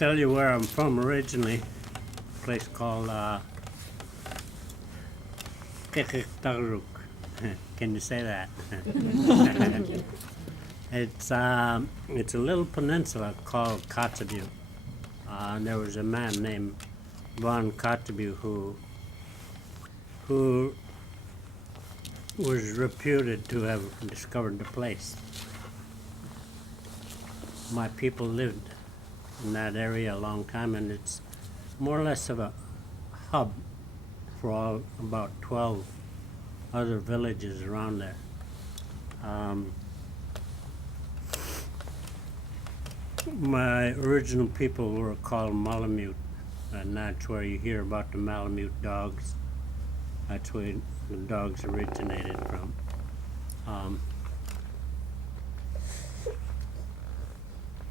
tell you where I'm from originally. A place called Kekiktaruk. Can you say that? It's a little peninsula called Kotzebue. There was a man named Von Kotzebue who was reputed to have discovered the place. My people lived in that area a long time, and it's more or less of a hub for all about 12 other villages around there. My original people were called Malamute, and that's where you hear about the Malamute dogs. That's where the dogs originated from.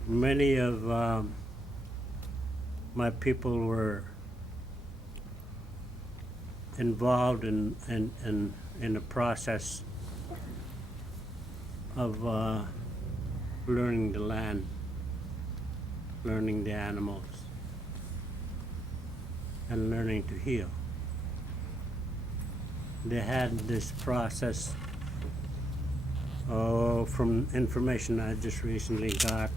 Many of my people were involved in the process of learning the land, learning the animals, and learning to heal. They had this process from information I just recently got,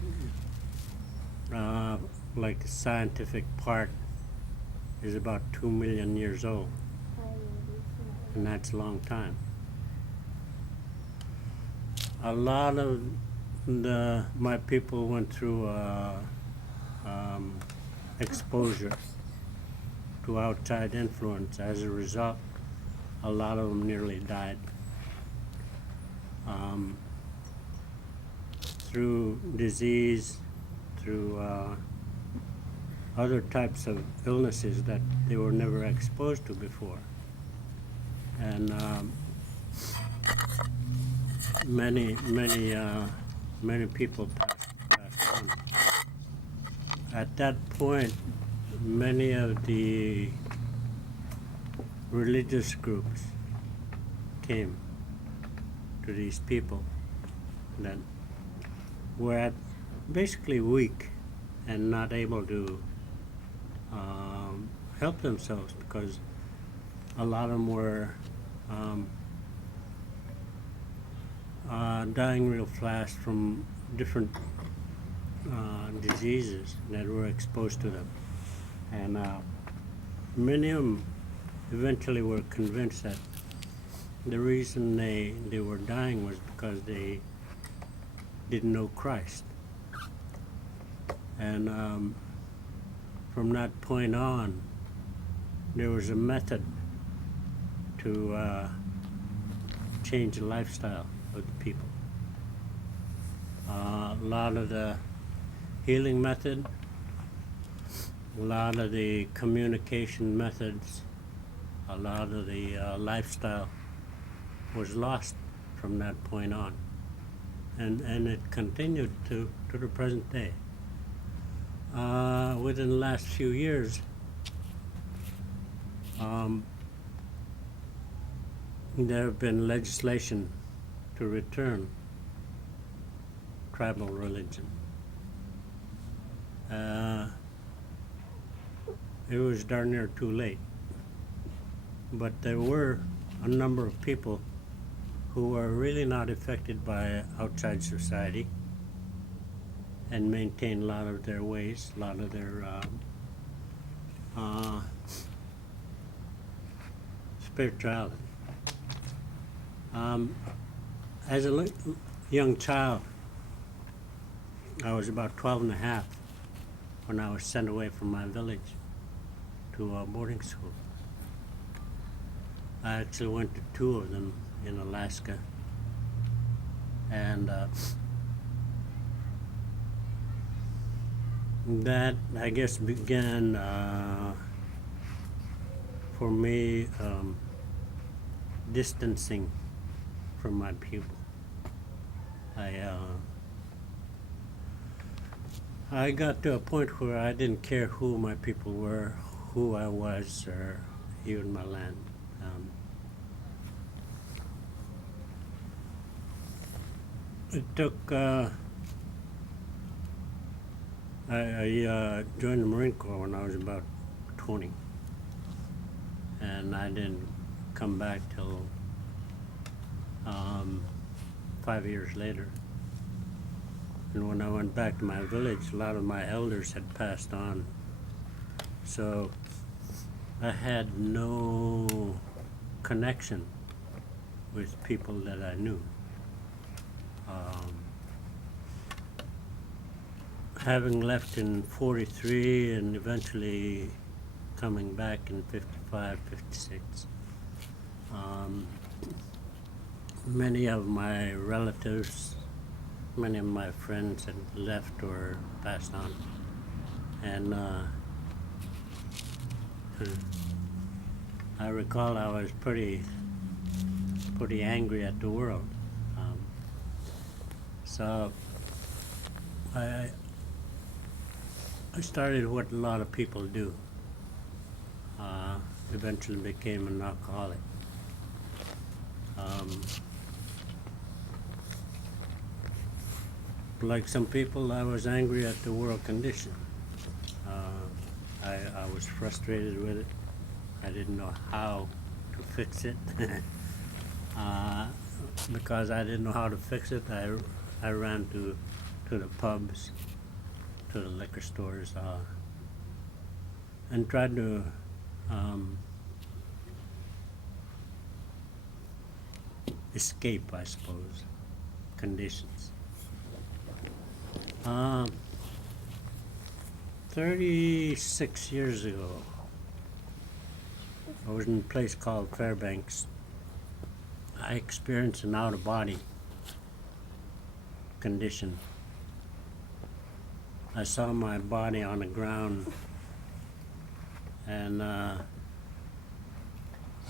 like the scientific part is about 2 million years old, and that's a long time. A lot of my people went through exposure to outside influence. As a result, a lot of them nearly died through disease, through other types of illnesses that they were never exposed to before. And many people passed on. At that point, many of the religious groups came to these people that were basically weak and not able to help themselves, because a lot of them were dying real fast from different diseases that were exposed to them. And many of them eventually were convinced that the reason they were dying was because they didn't know Christ. And from that point on, there was a method to change the lifestyle of the people. A lot of the healing method, a lot of the communication methods, a lot of the lifestyle was lost from that point on, and it continued to the present day. Within the last few years, there have been legislation to return tribal religion. It was darn near too late, but there were a number of people who were really not affected by outside society and maintained a lot of their ways, a lot of their spirituality. As a young child, I was about 12 and a half when I was sent away from my village to a boarding school. I actually went to 2 of them in Alaska, and that, I guess, began for me distancing from my people. I got to a point where I didn't care who my people were, who I was, or even my land. It took, I I joined the Marine Corps when I was about 20, and I didn't come back till 5 years later. And when I went back to my village, a lot of my elders had passed on, so I had no connection with people that I knew. Having left in 43 and eventually coming back in 55, 56, many of my relatives, many of my friends had left or passed on. And I recall I was pretty angry at the world. So I started what a lot of people do. Eventually became an alcoholic. Like some people, I was angry at the world condition. I was frustrated with it. I didn't know how to fix it. Because I didn't know how to fix it, I ran to the pubs, to the liquor stores, and tried to escape, I suppose, conditions. 36 years ago, I was in a place called Fairbanks. I experienced an out-of-body condition. I saw my body on the ground, and I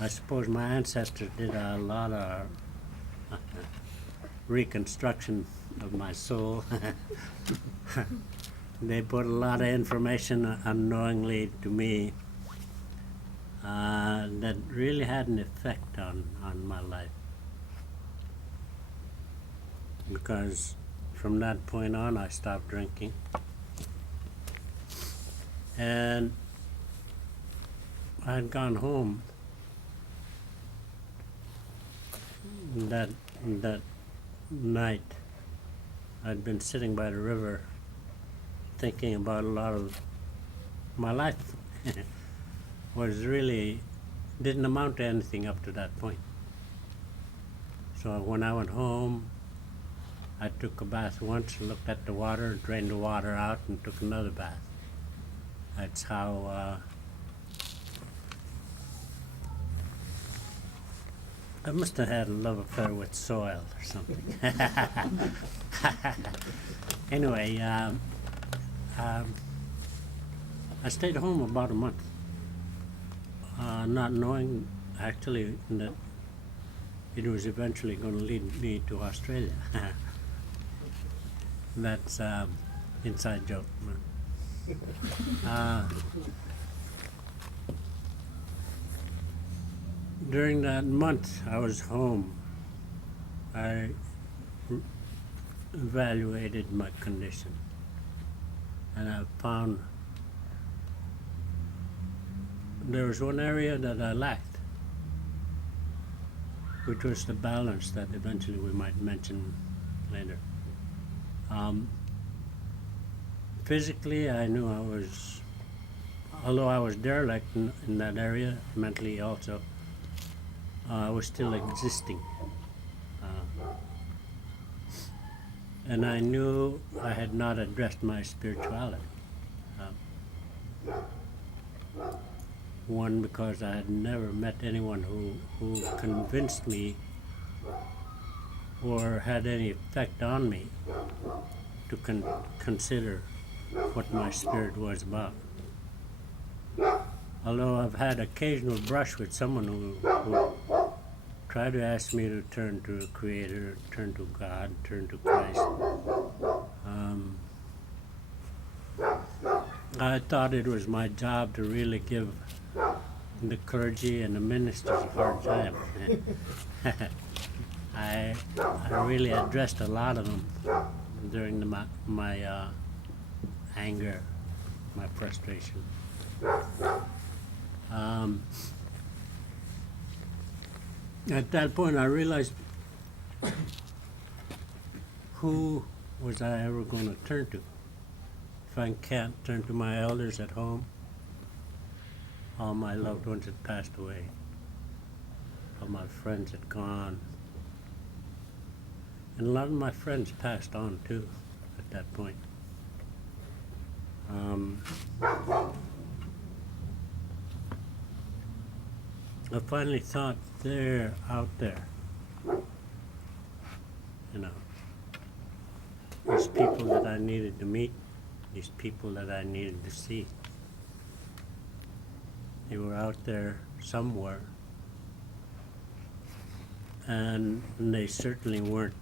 suppose my ancestors did a lot of reconstruction of my soul. They put a lot of information unknowingly to me that really had an effect on my life. Because from that point on, I stopped drinking. And I had gone home that night. I'd been sitting by the river thinking about a lot of my life. Was really, didn't amount to anything up to that point. So when I went home, I took a bath once, looked at the water, drained the water out, and took another bath. That's how I must have had a love affair with soil or something. Anyway, I stayed home about a month, not knowing actually that it was eventually going to lead me to Australia. That's inside joke. During that month I was home, I evaluated my condition, and I found there was one area that I lacked, which was the balance that eventually we might mention later. Physically, I knew I was, although I was derelict in that area, mentally also, I was still existing. And I knew I had not addressed my spirituality. One, because I had never met anyone who convinced me or had any effect on me to consider what my spirit was about. Although I've had occasional brush with someone who tried to ask me to turn to a creator, turn to God, turn to Christ. I thought it was my job to really give the clergy and the ministers a hard time. I really addressed a lot of them during my anger, my frustration. At that point, I realized, who was I ever going to turn to? If I can't turn to my elders at home, all my loved ones had passed away. All my friends had gone. And a lot of my friends passed on too at that point. I finally thought, they're out there. You know, these people that I needed to meet, these people that I needed to see. They were out there somewhere. And they certainly weren't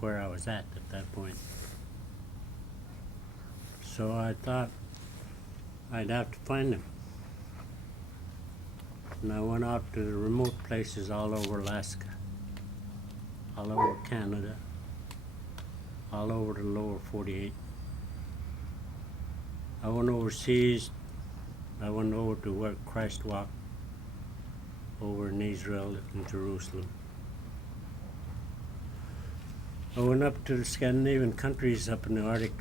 where I was at that point. So I thought I'd have to find them. And I went out to the remote places all over Alaska, all over Canada, all over the lower 48. I went overseas. I went over to where Christ walked, over in Israel and Jerusalem. I went up to the Scandinavian countries up in the Arctic,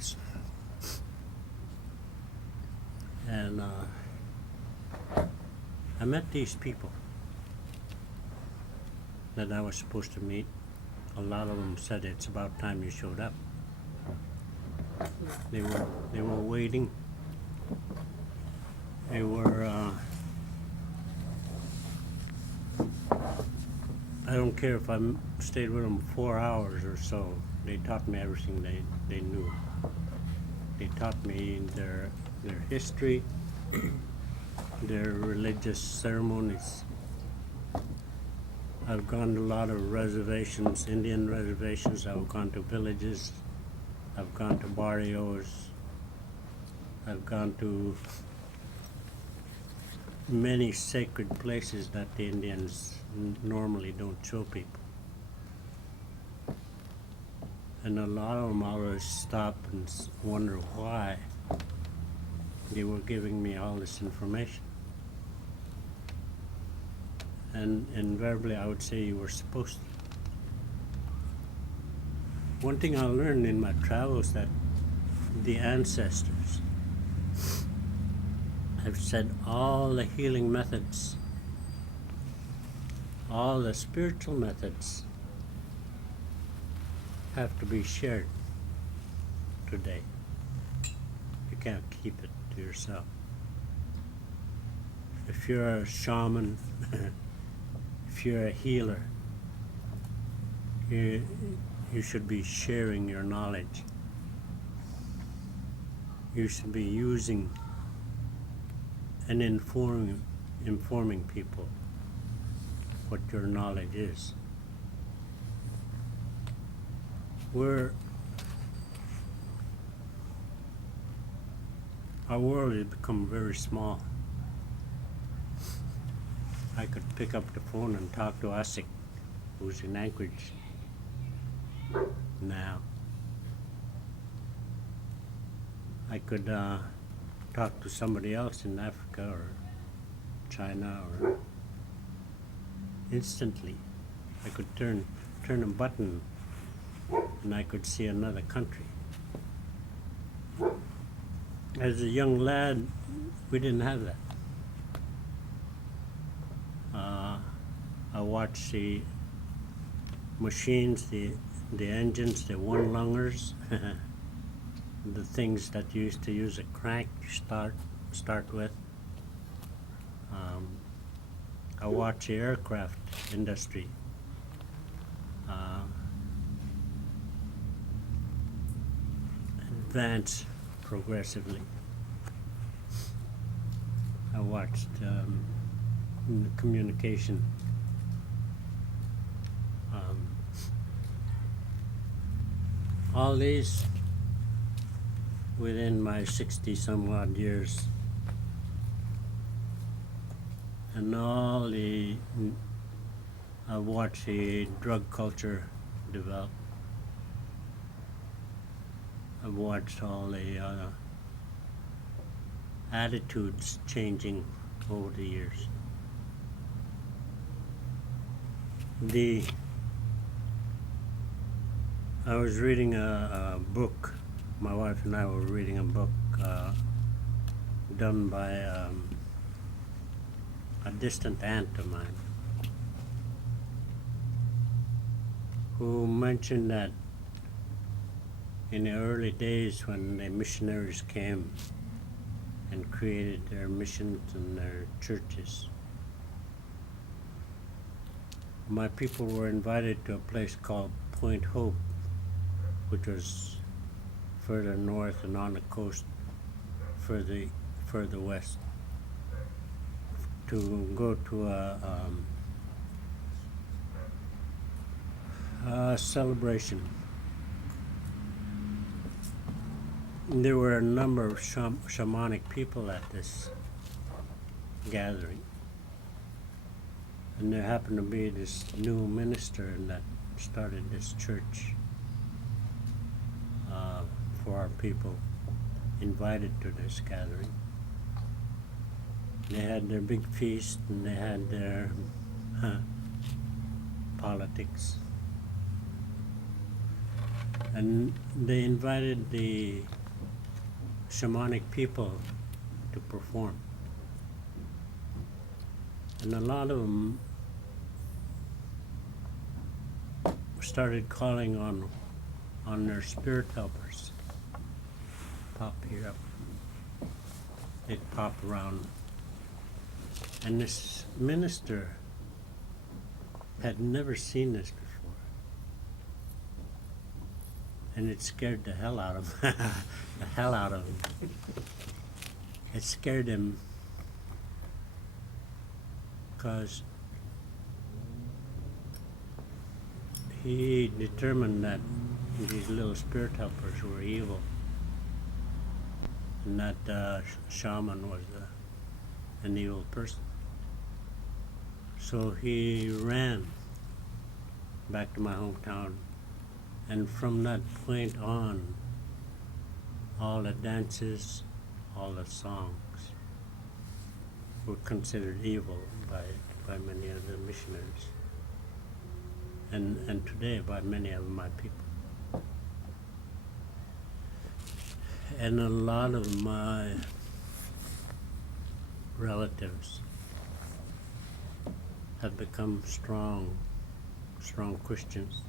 and I met these people that I was supposed to meet. A lot of them said, it's about time you showed up. They were waiting. They were, I don't care if I stayed with them 4 hours or so. They taught me everything they knew. They taught me their history, their religious ceremonies. I've gone to a lot of reservations, Indian reservations. I've gone to villages. I've gone to barrios. I've gone to many sacred places that the Indians normally don't show people. And a lot of them always stop and wonder why they were giving me all this information. And invariably I would say, you were supposed to. One thing I learned in my travels, that the ancestors have said all the healing methods, all the spiritual methods have to be shared today. You can't keep it to yourself. If you're a shaman, if you're a healer, you should be sharing your knowledge. You should be using and informing people what your knowledge is. Our world has become very small. I could pick up the phone and talk to Asik, who's in Anchorage now. I could talk to somebody else in Africa or China, or instantly. I could turn a button and I could see another country. As a young lad, we didn't have that. I watched the machines, the engines, the one-lungers, the things that you used to use a crank to start with. I watched the aircraft industry. Advance progressively. I watched communication. All these within my 60-some-odd years, and I've watched the drug culture develop. I've watched all the attitudes changing over the years. I was reading a book. My wife and I were reading a book done by a distant aunt of mine, who mentioned that in the early days when the missionaries came and created their missions and their churches, my people were invited to a place called Point Hope, which was further north and on the coast further west, to go to a celebration. There were a number of shamanic people at this gathering, and there happened to be this new minister that started this church for our people, invited to this gathering. They had their big feast and they had their politics, and they invited the shamanic people to perform, and a lot of them started calling on their spirit helpers. Pop here up. They'd pop around, and this minister had never seen this before, and it scared the hell out of him. The hell out of him. It scared him because he determined that these little spirit helpers were evil, and that shaman was an evil person. So he ran back to my hometown, and from that point on, all the dances, all the songs were considered evil by many of the missionaries, and today by many of my people. And a lot of my relatives have become strong Christians,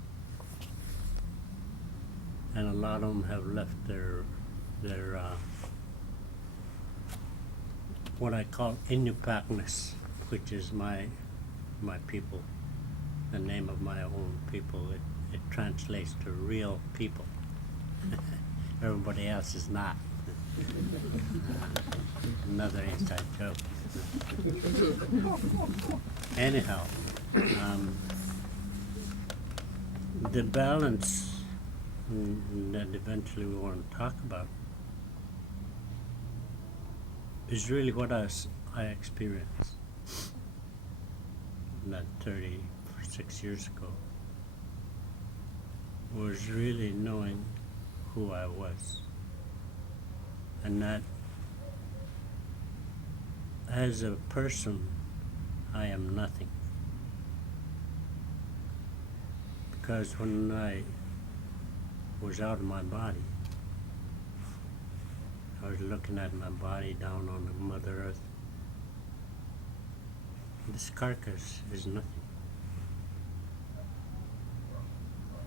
and a lot of them have left their what I call Inupakness, which is my people, the name of my own people. It translates to real people. Everybody else is not. Another inside joke. Anyhow, the balance that eventually we want to talk about is really what I experienced that 36 years ago, was really knowing who I was, and that as a person I am nothing, because when I was out of my body, I was looking at my body down on the Mother Earth. This carcass is nothing.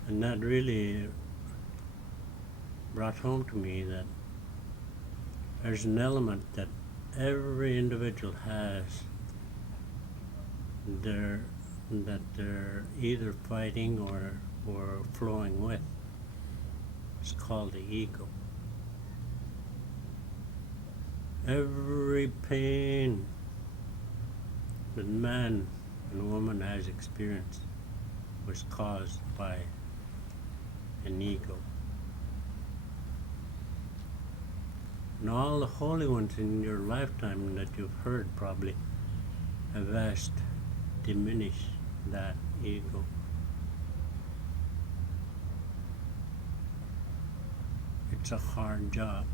And that really brought home to me that there's an element that every individual has that they're either fighting or flowing with. It's called the ego. Every pain that man and woman has experienced was caused by an ego. And all the holy ones in your lifetime that you've heard probably have asked diminish that ego. It's a hard job.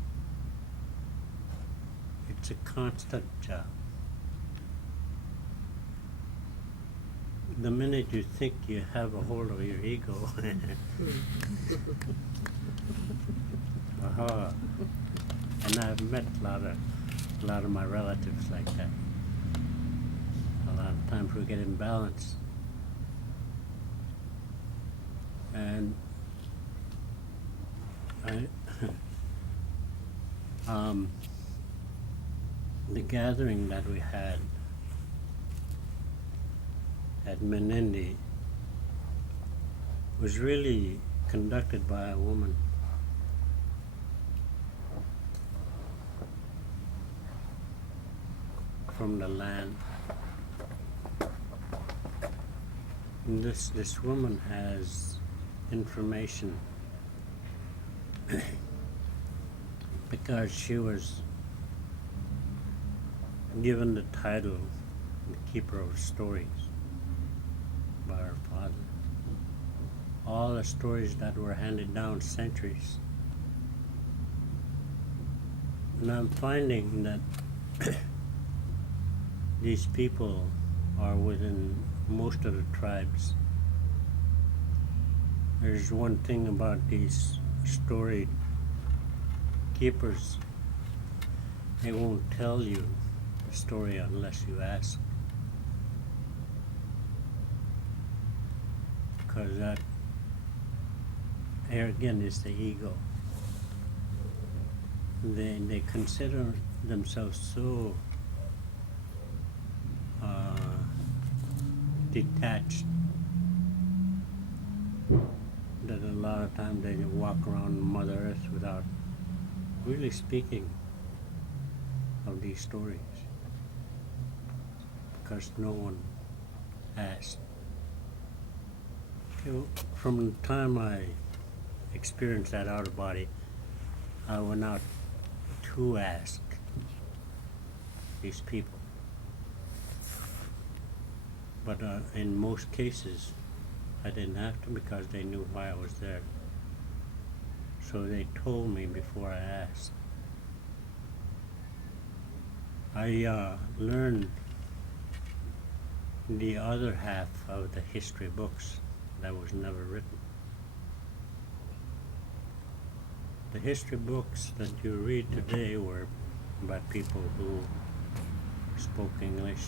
It's a constant job. The minute you think you have a hold of your ego, and I've met a lot of my relatives like that. A lot of times we get imbalanced, and the gathering that we had at Menindee was really conducted by a woman. From the land. And this woman has information because she was given the title the keeper of stories by her father. All the stories that were handed down centuries. And I'm finding that these people are within most of the tribes. There's one thing about these story keepers. They won't tell you the story unless you ask. Because that, here again, is the ego. They consider themselves so detached that a lot of times they walk around Mother Earth without really speaking of these stories because no one asked. From the time I experienced that outer body, I went out to ask these people. But in most cases, I didn't have to because they knew why I was there. So they told me before I asked. I learned the other half of the history books that was never written. The history books that you read today were by people who spoke English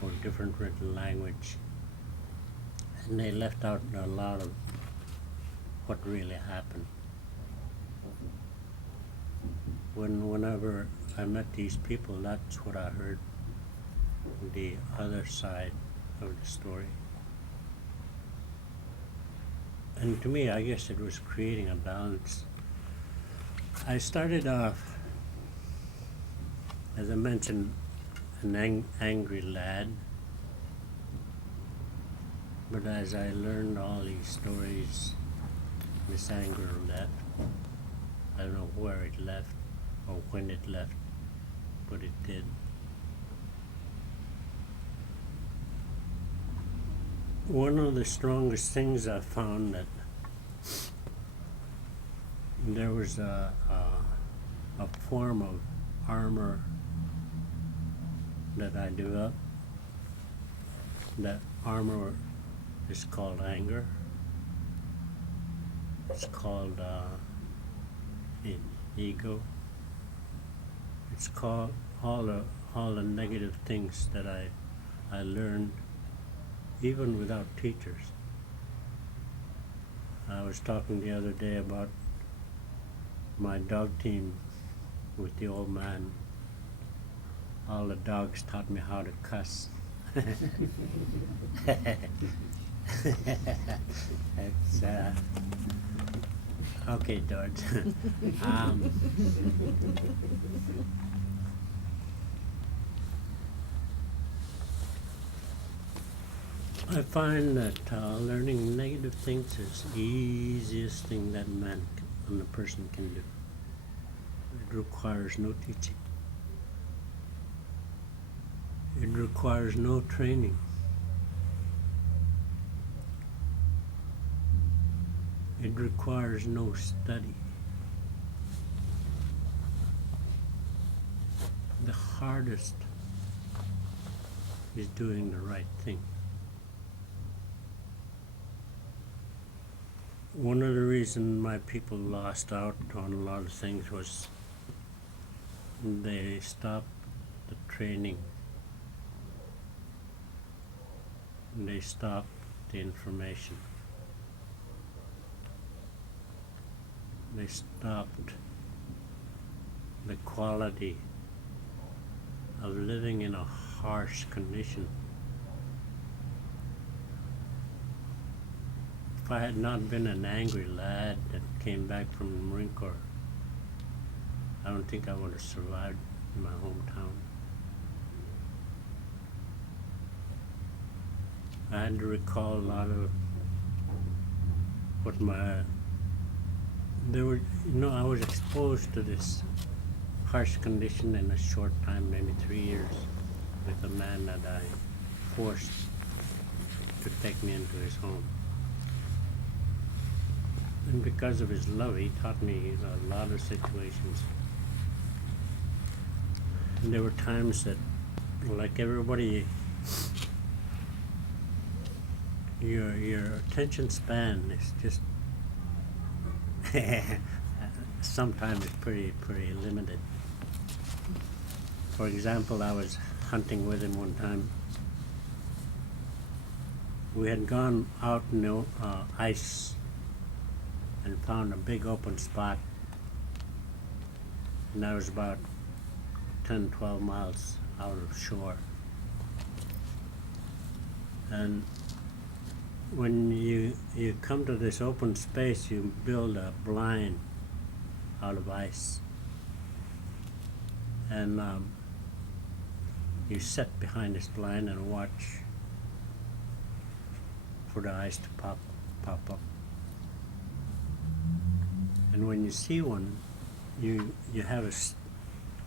or different written language, and they left out a lot of what really happened. Whenever I met these people, that's what I heard, the other side of the story. And to me, I guess it was creating a balance. I started off, as I mentioned, an angry lad. But as I learned all these stories, this anger left. I don't know where it left or when it left, but it did. One of the strongest things I found that there was a form of armor that I developed. That armor is called anger. It's called ego. It's called all the negative things that I learned even without teachers. I was talking the other day about my dog team with the old man. All the dogs taught me how to cuss. It's okay, George. I find that learning negative things is the easiest thing that a person can do. It requires no teaching. It requires no training. It requires no study. hardest is doing the right thing. One of the reasons my people lost out on a lot of things was they stopped the training. They stopped the information. They stopped the quality of living in a harsh condition. If I had not been an angry lad that came back from the Marine Corps, I don't think I would have survived in my hometown. I had to recall a lot of what I was exposed to this harsh condition in a short time, maybe 3 years, with a man that I forced to take me into his home. And because of his love, he taught me a lot of situations. And there were times that, like everybody, your attention span is just sometimes it's pretty limited. For example, I was hunting with him one time. We had gone out in the ice and found a big open spot, and that was about 10-12 miles out of shore. And when you come to this open space, you build a blind out of ice, and you sit behind this blind and watch for the ice to pop up. And when you see one, you have a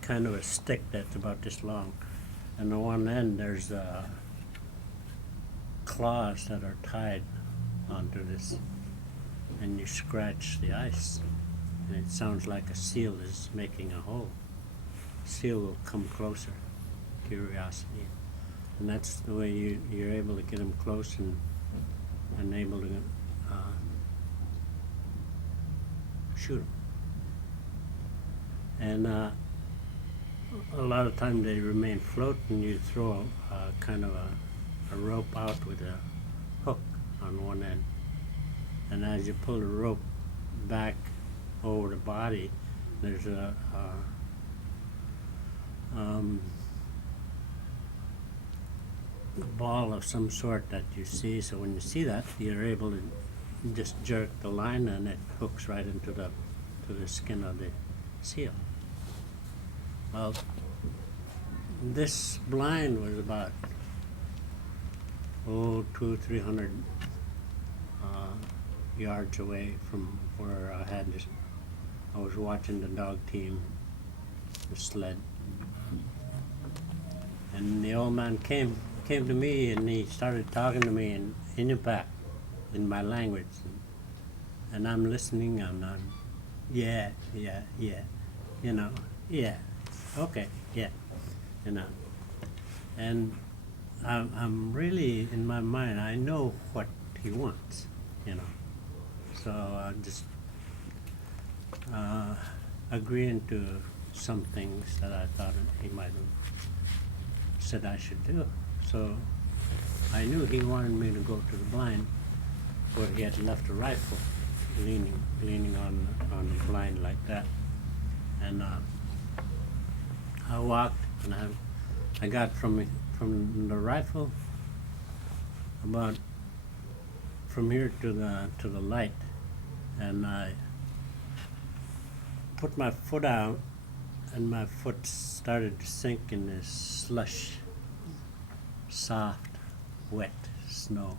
kind of a stick that's about this long, and on one end there's claws that are tied onto this, and you scratch the ice, and it sounds like a seal is making a hole. Seal will come closer, curiosity, and that's the way you're able to get them close and able to shoot them. And a lot of times they remain floating. You throw kind of a rope out with a hook on one end, and as you pull the rope back over the body, there's a ball of some sort that you see. So when you see that, you're able to just jerk the line, and it hooks right into the skin of the seal. Well, this blind was about 200-300 yards away from where I was watching the dog team, the sled, and the old man came to me, and he started talking to me in Inupiaq, in my language, and I'm listening, and I'm yeah, okay, yeah, and I'm really, in my mind, I know what he wants, so I'm just agreeing to some things that I thought he might have said I should do. So I knew he wanted me to go to the blind, where he had left a rifle leaning on the blind like that, and I walked, and I got from the rifle about from here to the light, and I put my foot out, and my foot started to sink in this slush, soft, wet snow,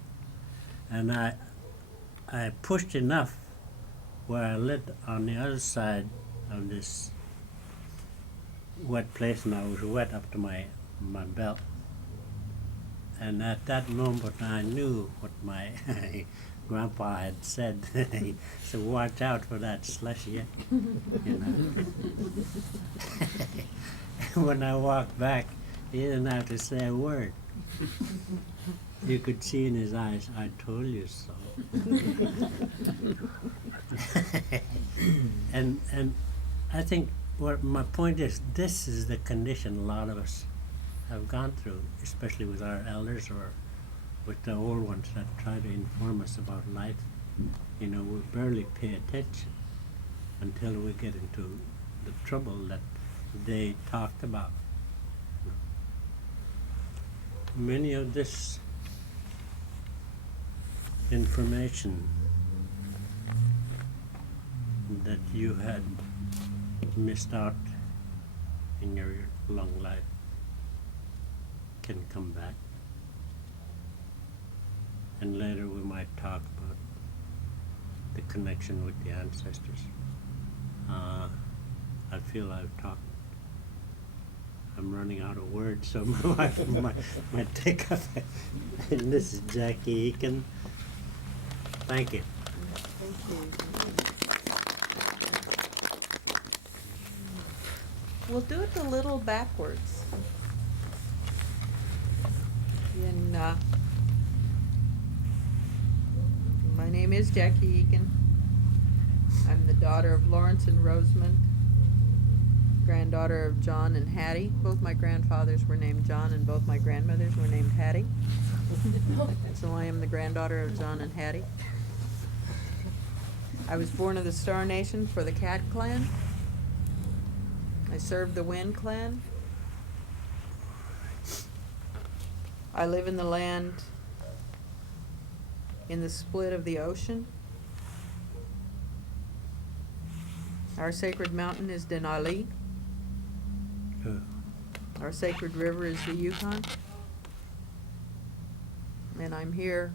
and I pushed enough where I lit on the other side of this wet place, and I was wet up to my belt. And at that moment, I knew what my grandpa had said. He said, "Watch out for that slushy," When I walked back, he didn't have to say a word. You could see in his eyes, I told you so. and I think what my point is, this is the condition a lot of us have gone through, especially with our elders or with the old ones that try to inform us about life. You know, we barely pay attention until we get into the trouble that they talked about. Many of this information that you had missed out in your long life can come back. And later we might talk about the connection with the ancestors. I feel I've talked. I'm running out of words, so my wife might take up. And this is Jackie Eakan. Thank you. Thank you. We'll do it a little backwards. My name is Jackie Eakan. I'm the daughter of Lawrence and Rosamond, granddaughter of John and Hattie. Both my grandfathers were named John and both my grandmothers were named Hattie. So I am the granddaughter of John and Hattie. I was born of the Star Nation for the Cat Clan. I served the Wind Clan. I live in the land in the split of the ocean. Our sacred mountain is Denali. Our sacred river is the Yukon. And I'm here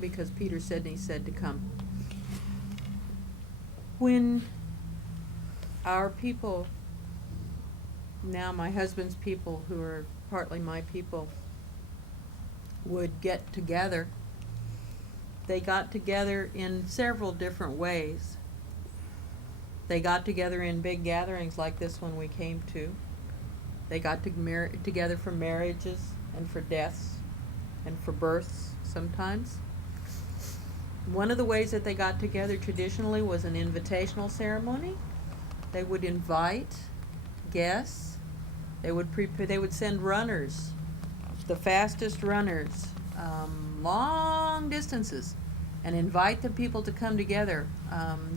because Peter Sidney said to come. When our people, now my husband's people, who are partly my people, would get together, they got together in several different ways. They got together in big gatherings like this one we came to. They got together for marriages and for deaths and for births sometimes. One of the ways that they got together traditionally was an invitational ceremony. They would invite guests. They would send runners, the fastest runners, long distances, and invite the people to come together,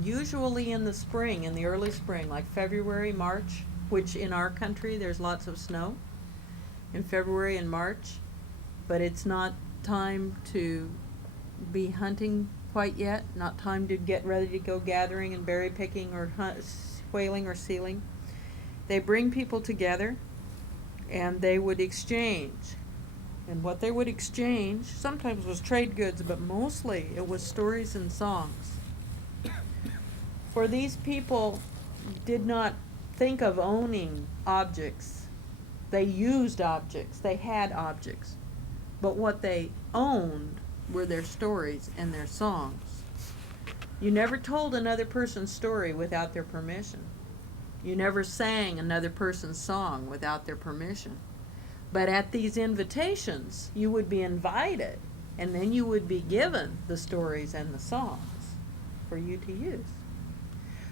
usually in the spring, in the early spring, like February, March, which in our country there's lots of snow in February and March, but it's not time to be hunting quite yet, not time to get ready to go gathering and berry picking or whaling or sealing. They bring people together and they would exchange. And what they would exchange sometimes was trade goods, but mostly it was stories and songs. For these people did not think of owning objects. They used objects, they had objects. But what they owned were their stories and their songs. You never told another person's story without their permission. You never sang another person's song without their permission. But at these invitations, you would be invited, and then you would be given the stories and the songs for you to use.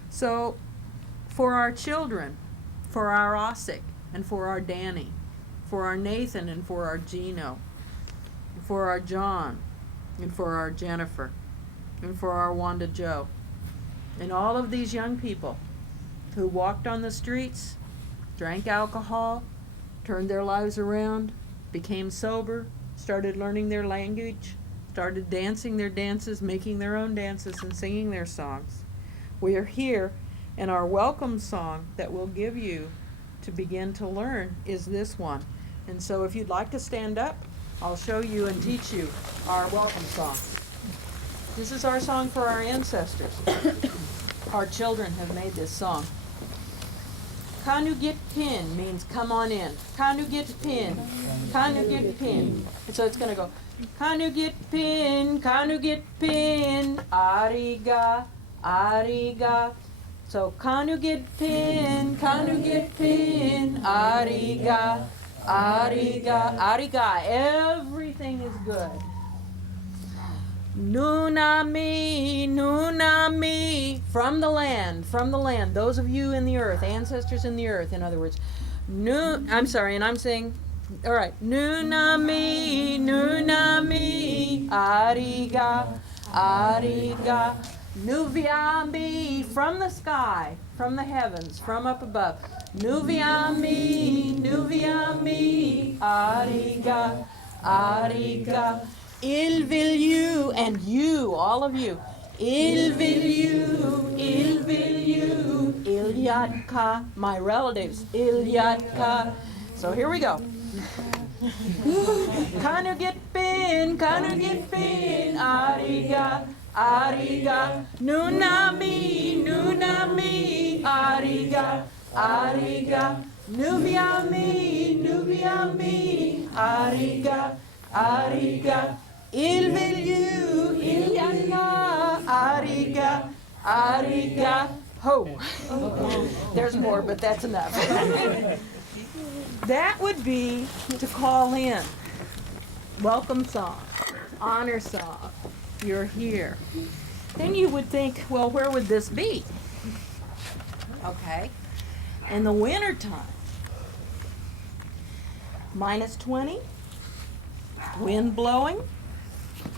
So, for our children, for our Ossic, and for our Danny, for our Nathan, and for our Gino, for our John, and for our Jennifer, and for our Wanda Joe, and all of these young people who walked on the streets, drank alcohol, turned their lives around, became sober, started learning their language, started dancing their dances, making their own dances, and singing their songs. We are here, and our welcome song that we'll give you to begin to learn is this one. And so if you'd like to stand up, I'll show you and teach you our welcome song. This is our song for our ancestors. Our children have made this song. Kanugit pin means come on in. Kanugit pin, Kanugit pin. And so it's going to go, Kanugit pin, ariga, ariga. So kanugit pin, ariga, ariga, ariga. Everything is good. Nunami, nunami, from the land, from the land. Those of you in the earth, ancestors in the earth, in other words. I'm sorry, and I'm saying, all right. Nunami, nunami, ariga, ariga. Nuviami, from the sky, from the heavens, from up above. Nuviami, nuviami, ariga, ariga. Il vil you, and you, all of you. Il vil you, Ilyatka, my relatives, Ilyatka. So here we go. Kanugit pin, ariga, ariga. Nunami, nunami, ariga, ariga. Nuviami, nuviami, ariga, ariga. Il vil you, Ilyaka, ariga, ariga. Ho. There's more, but that's enough. That would be to call in. Welcome song, honor song. You're here. Then you would think, well, where would this be? Okay. In the wintertime, -20, wind blowing,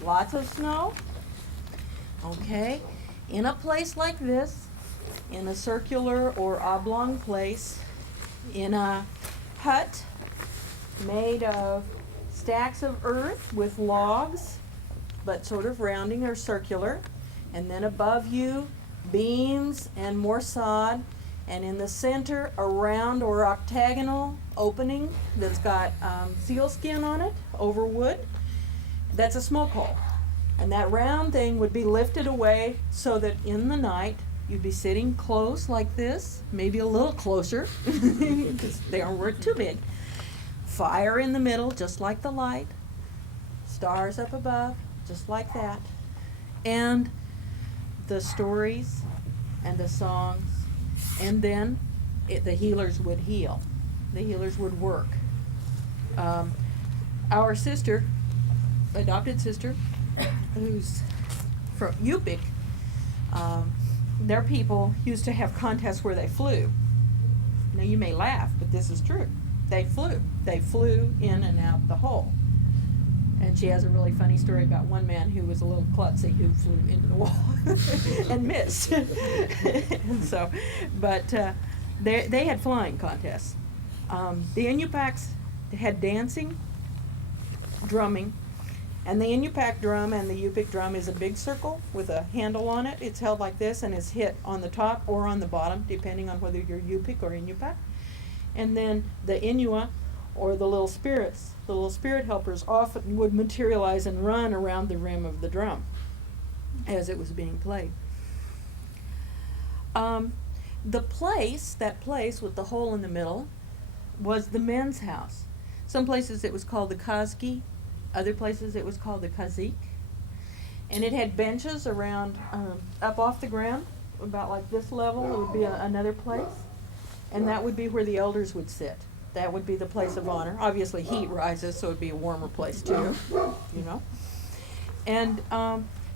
lots of snow. Okay. In a place like this, in a circular or oblong place, in a hut made of stacks of earth with logs, but sort of rounding or circular, and then above you, beams and more sod, and in the center, a round or octagonal opening that's got sealskin on it over wood. That's a smoke hole. And that round thing would be lifted away so that in the night, you'd be sitting close like this, maybe a little closer, because they weren't too big. Fire in the middle, just like the light. Stars up above, just like that. And the stories and the songs. And then the healers would heal. The healers would work. Our sister, adopted sister, who's from Yupik, their people used to have contests where they flew. Now you may laugh, but this is true. They flew. They flew in and out the hole. And she has a really funny story about one man who was a little klutzy who flew into the wall and missed. And so, but they had flying contests. The Inupaks had dancing, drumming, and the Inupak drum and the Yupik drum is a big circle with a handle on it. It's held like this and is hit on the top or on the bottom, depending on whether you're Yupik or Inupak. And then the Inua, or the little spirits, the little spirit helpers, often would materialize and run around the rim of the drum as it was being played. That place with the hole in the middle, was the men's house. Some places it was called the Kazki, other places it was called the Kazik. And it had benches around, up off the ground, about like this level. It would be another place. And that would be where the elders would sit. That would be the place of honor. Obviously heat rises, so it would be a warmer place too, you know. And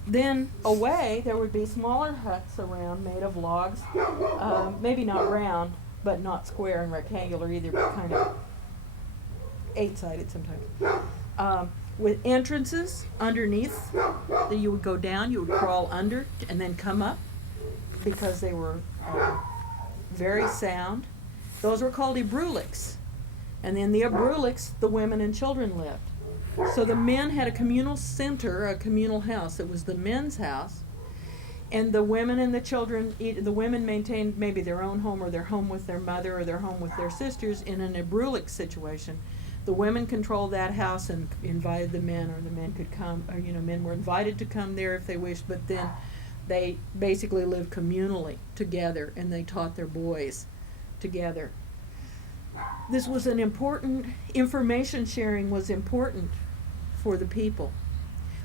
then away, there would be smaller huts around made of logs, maybe not round, but not square and rectangular either, but kind of 8-sided sometimes. With entrances underneath, that you would go down, you would crawl under, and then come up, because they were very sound. Those were called ibruliks. And in the ibruliks, the women and children lived. So the men had a communal center, a communal house. It was the men's house. And the women and the children, the women maintained maybe their own home, or their home with their mother, or their home with their sisters in an ibrulik situation. The women controlled that house and invited the men, or the men could come, or men were invited to come there if they wished, but then they basically lived communally together, and they taught their boys together. This was an important, information sharing was important for the people.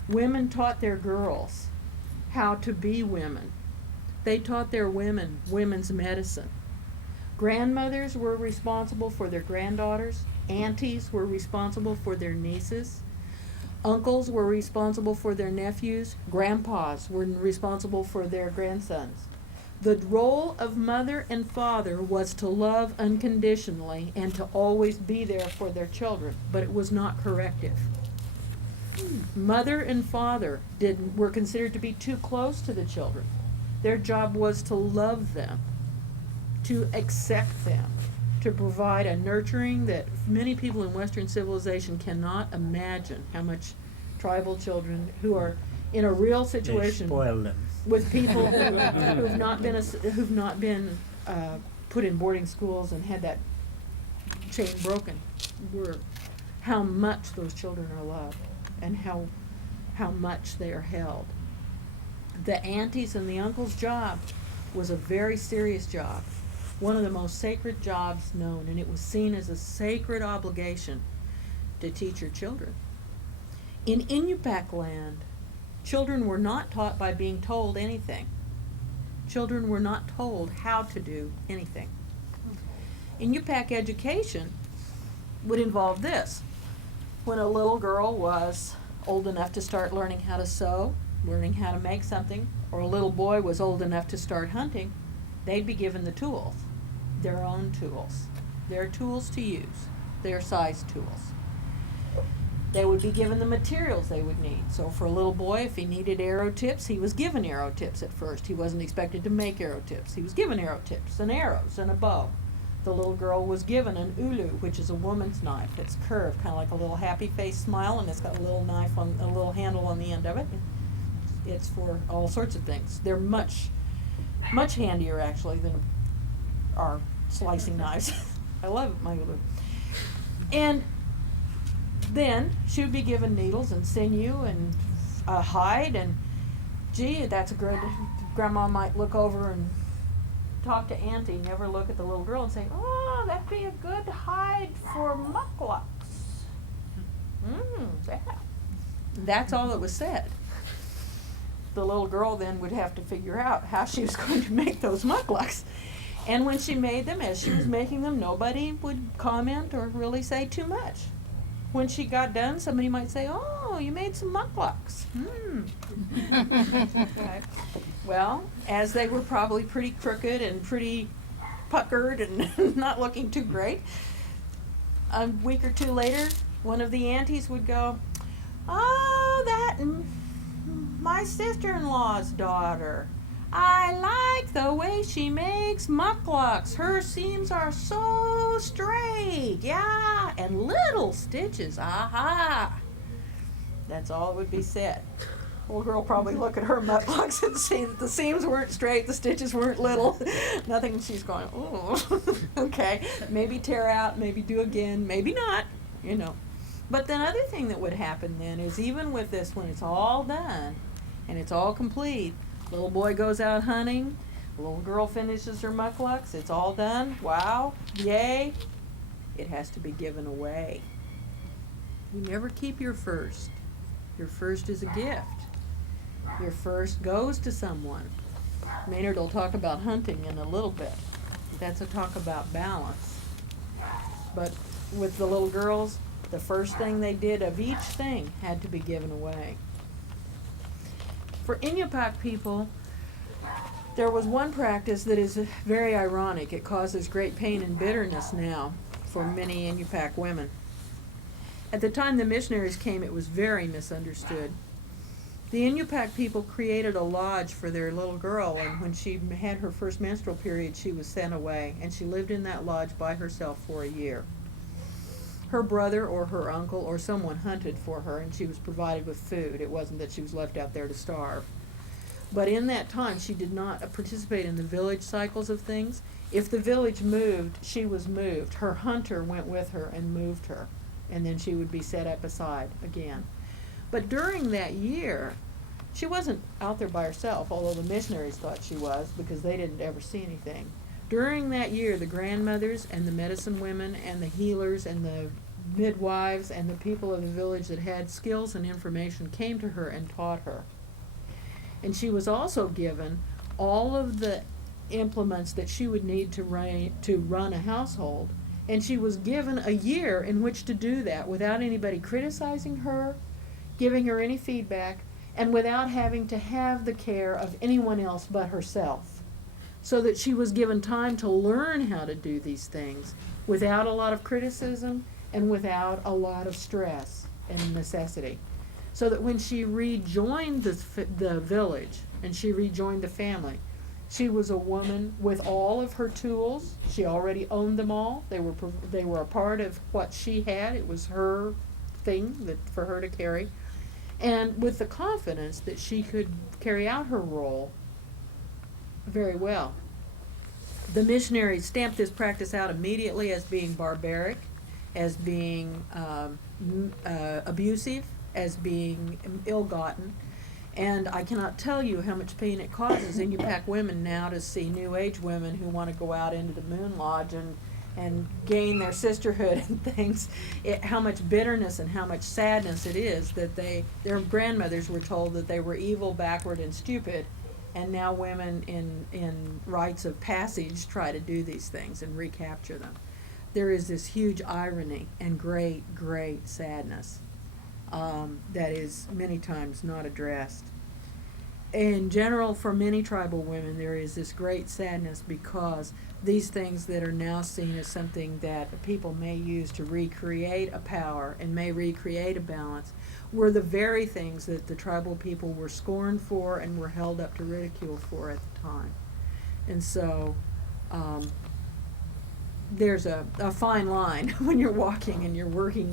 Women taught their girls how to be women, They taught their women women's medicine. Grandmothers were responsible for their granddaughters. Aunties were responsible for their nieces. Uncles were responsible for their nephews. Grandpas were responsible for their grandsons. The role of mother and father was to love unconditionally and to always be there for their children, but it was not corrective. Mother and father were considered to be too close to the children. Their job was to love them, to accept them, to provide a nurturing that many people in Western civilization cannot imagine how much tribal children who are in a real They situation spoil them. with people who've not been put in boarding schools and had that chain broken, were how much those children are loved and how much they are held. The aunties and the uncles' job was a very serious job, one of the most sacred jobs known, and it was seen as a sacred obligation to teach your children. In Inupiaq land, children were not taught by being told anything. Children were not told how to do anything. Inupiaq education would involve this. When a little girl was old enough to start learning how to sew, learning how to make something, or a little boy was old enough to start hunting, they'd be given the tools, their own tools, their tools to use, their size tools. They would be given the materials they would need. So for a little boy, if he needed arrow tips, he was given arrow tips at first. He wasn't expected to make arrow tips. He was given arrow tips and arrows and a bow. The little girl was given an ulu, which is a woman's knife. It's curved, kind of like a little happy face smile, and it's got a little knife on a little handle on the end of it. It's for all sorts of things. They're much handier actually than our slicing knives. I love my ulu. And then she would be given needles and sinew and a hide, and gee, that's a good. Grandma might look over and talk to Auntie, never look at the little girl and say, "Oh, that'd be a good hide for mucklucks." Yeah. That's all that was said. The little girl then would have to figure out how she was going to make those mucklucks. And when she made them, as she was making them, nobody would comment or really say too much. When she got done, somebody might say, "Oh, you made some mucklucks." Okay. Well, as they were probably pretty crooked and pretty puckered and not looking too great, a week or two later, one of the aunties would go, "Oh, that my sister-in-law's daughter. I like the way she makes mucklucks. Her seams are so straight, yeah, and little stitches, aha." That's all that would be said. Little girl probably look at her mucklucks and see that the seams weren't straight, the stitches weren't little, nothing. She's going, "Oh, okay, maybe tear out, maybe do again, maybe not, you know." But the other thing that would happen then is, even with this, when it's all done and it's all complete, little boy goes out hunting, little girl finishes her mucklucks, it's all done, wow, yay, it has to be given away. You never keep your first. Your first is a gift. Your first goes to someone. Maynard will talk about hunting in a little bit. That's a talk about balance. But with the little girls, the first thing they did of each thing had to be given away. For Inupiaq people, there was one practice that is very ironic. It causes great pain and bitterness now for many Inupiaq women. At the time the missionaries came, it was very misunderstood. The Inupiaq people created a lodge for their little girl, and when she had her first menstrual period, she was sent away, and she lived in that lodge by herself for a year. Her brother or her uncle or someone hunted for her, and she was provided with food. It wasn't that she was left out there to starve. But in that time, she did not participate in the village cycles of things. If the village moved, she was moved. Her hunter went with her and moved her, and then she would be set up aside again. But during that year, she wasn't out there by herself, although the missionaries thought she was, because they didn't ever see anything. During that year, the grandmothers and the medicine women and the healers and the midwives and the people of the village that had skills and information came to her and taught her. And she was also given all of the implements that she would need to run a household, and she was given a year in which to do that without anybody criticizing her, giving her any feedback, and without having to have the care of anyone else but herself. So that she was given time to learn how to do these things without a lot of criticism and without a lot of stress and necessity. So that when she rejoined the village and she rejoined the family, she was a woman with all of her tools. She already owned them all. They were a part of what she had. It was her thing for her to carry. And with the confidence that she could carry out her role very well. The missionaries stamped this practice out immediately as being barbaric, as being abusive, as being ill-gotten. And I cannot tell you how much pain it causes Inupiaq women now to see New Age women who want to go out into the Moon Lodge and gain their sisterhood and things. How much bitterness and how much sadness it is that their grandmothers were told that they were evil, backward, and stupid, and now women in rites of passage try to do these things and recapture them. There is this huge irony and great, great sadness that is many times not addressed. In general, for many tribal women, there is this great sadness because these things that are now seen as something that people may use to recreate a power and may recreate a balance were the very things that the tribal people were scorned for and were held up to ridicule for at the time. And so there's a fine line when you're walking and you're working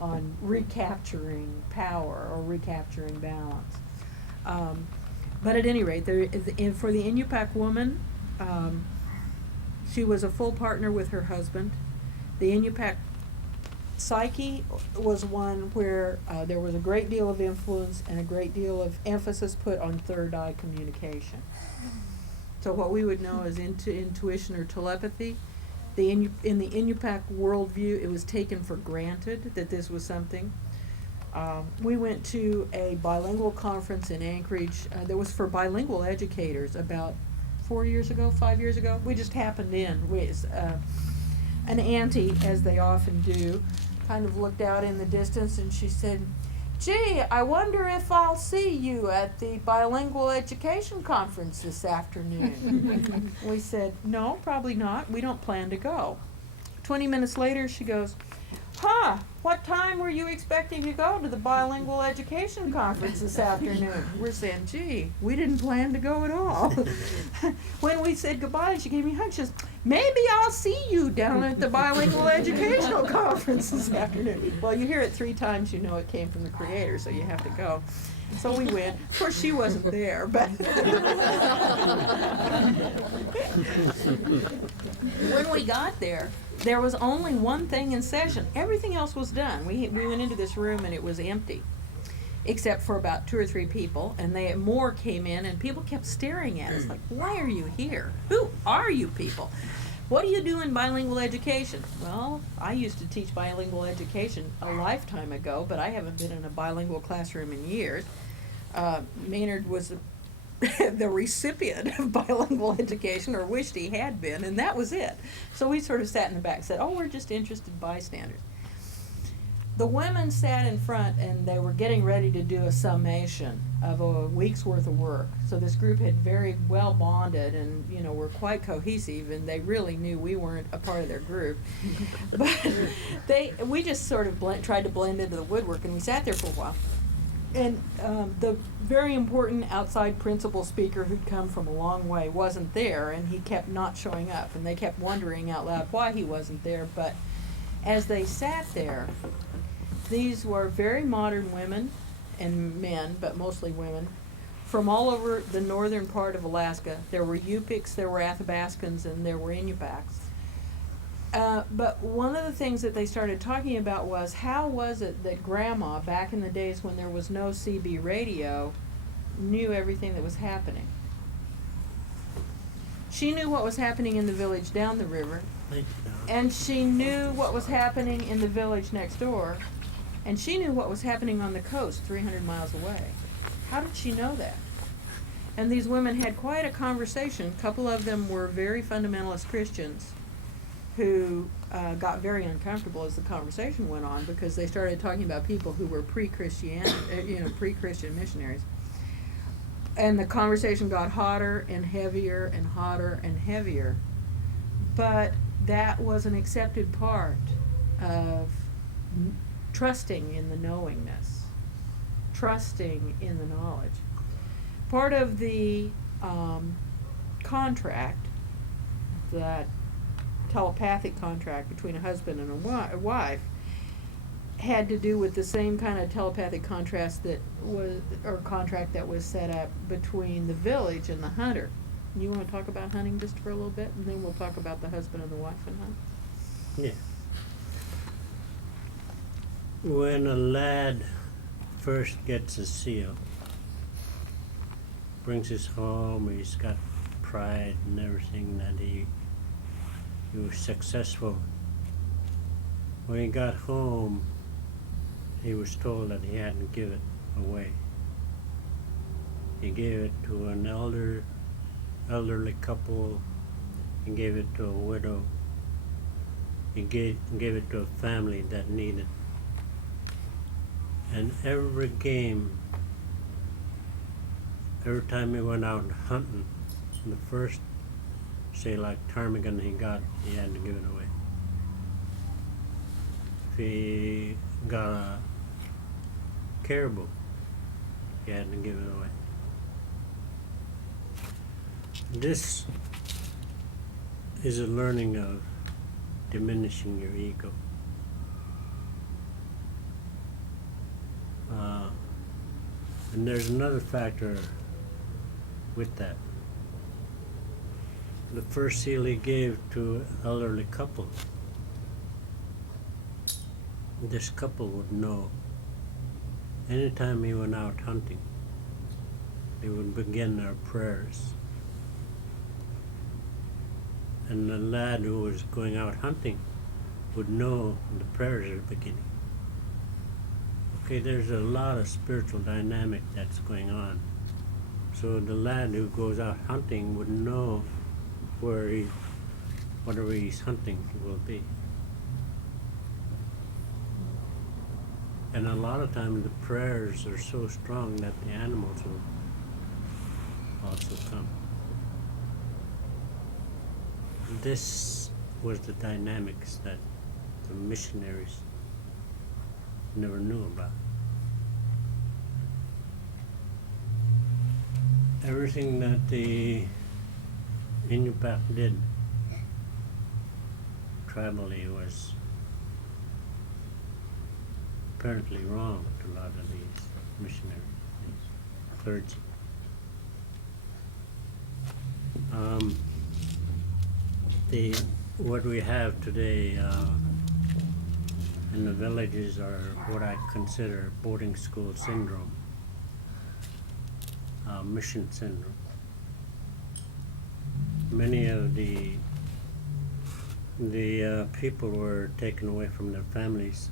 on recapturing power or recapturing balance. But at any rate, for the Inupiaq woman, she was a full partner with her husband. The Inupiaq psyche was one where there was a great deal of influence and a great deal of emphasis put on third eye communication. So what we would know as intuition or telepathy, in the Inupiaq worldview, it was taken for granted that this was something. We went to a bilingual conference in Anchorage that was for bilingual educators about 5 years ago. We just happened in. An auntie, as they often do, kind of looked out in the distance and she said, "Gee, I wonder if I'll see you at the bilingual education conference this afternoon." We said, "No, probably not. We don't plan to go." 20 minutes later, she goes, "What time were you expecting to go to the bilingual education conference this afternoon?" We're saying, "Gee, we didn't plan to go at all." When we said goodbye, she gave me a hug. She says, "Maybe I'll see you down at the bilingual educational conference this afternoon." Well, you hear it 3 times, you know it came from the Creator, so you have to go. So we went. Of course, she wasn't there, but when we got there, there was only one thing in session. Everything else was done. We went into this room and it was empty, except for about 2 or 3 people, and more came in, and people kept staring at us like, "Why are you here? Who are you people? What do you do in bilingual education?" Well, I used to teach bilingual education a lifetime ago, but I haven't been in a bilingual classroom in years. Maynard was the recipient of bilingual education, or wished he had been, and that was it. So we sort of sat in the back and said, "Oh, we're just interested bystanders." The women sat in front and they were getting ready to do a summation of a week's worth of work. So this group had very well bonded and, were quite cohesive, and they really knew we weren't a part of their group. But we just sort of tried to blend into the woodwork, and we sat there for a while. And the very important outside principal speaker who'd come from a long way wasn't there, and he kept not showing up, and they kept wondering out loud why he wasn't there. But as they sat there, these were very modern women and men, but mostly women, from all over the northern part of Alaska. There were Yupiks, there were Athabascans, and there were Inupiaqs. But one of the things that they started talking about was, how was it that Grandma, back in the days when there was no CB radio, knew everything that was happening? She knew what was happening in the village down the river, and she knew what was happening in the village next door, and she knew what was happening on the coast 300 miles away. How did she know that? And these women had quite a conversation. A couple of them were very fundamentalist Christians who got very uncomfortable as the conversation went on because they started talking about people who were pre-Christian missionaries. And the conversation got hotter and heavier and hotter and heavier. But that was an accepted part of trusting in the knowingness, trusting in the knowledge. Part of the contract, that telepathic contract between a husband and a wife, had to do with the same kind of telepathic contract that was set up between the village and the hunter. You want to talk about hunting just for a little bit, and then we'll talk about the husband and the wife and hunt? Yeah. When a lad first gets a seal, brings us home, he's got pride and everything that he was successful. When he got home, he was told that he had to give it away. He gave it to an elderly couple. He gave it to a widow. He gave it to a family that needed. And every time he went out hunting, the first, say like ptarmigan he got, he had to give it away. If he got a caribou, he had to give it away. This is a learning of diminishing your ego. And there's another factor with that. The first seal he gave to an elderly couple, this couple would know anytime he went out hunting, they would begin their prayers. And the lad who was going out hunting would know the prayers are beginning. Okay, there's a lot of spiritual dynamic that's going on. So the lad who goes out hunting would know whatever he's hunting will be. And a lot of times the prayers are so strong that the animals will also come. This was the dynamics that the missionaries never knew about. Everything that the Inuit did tribally was apparently wrong to a lot of these missionaries, these clergy. What we have today in the villages are what I consider boarding school syndrome, mission syndrome. Many of the people were taken away from their families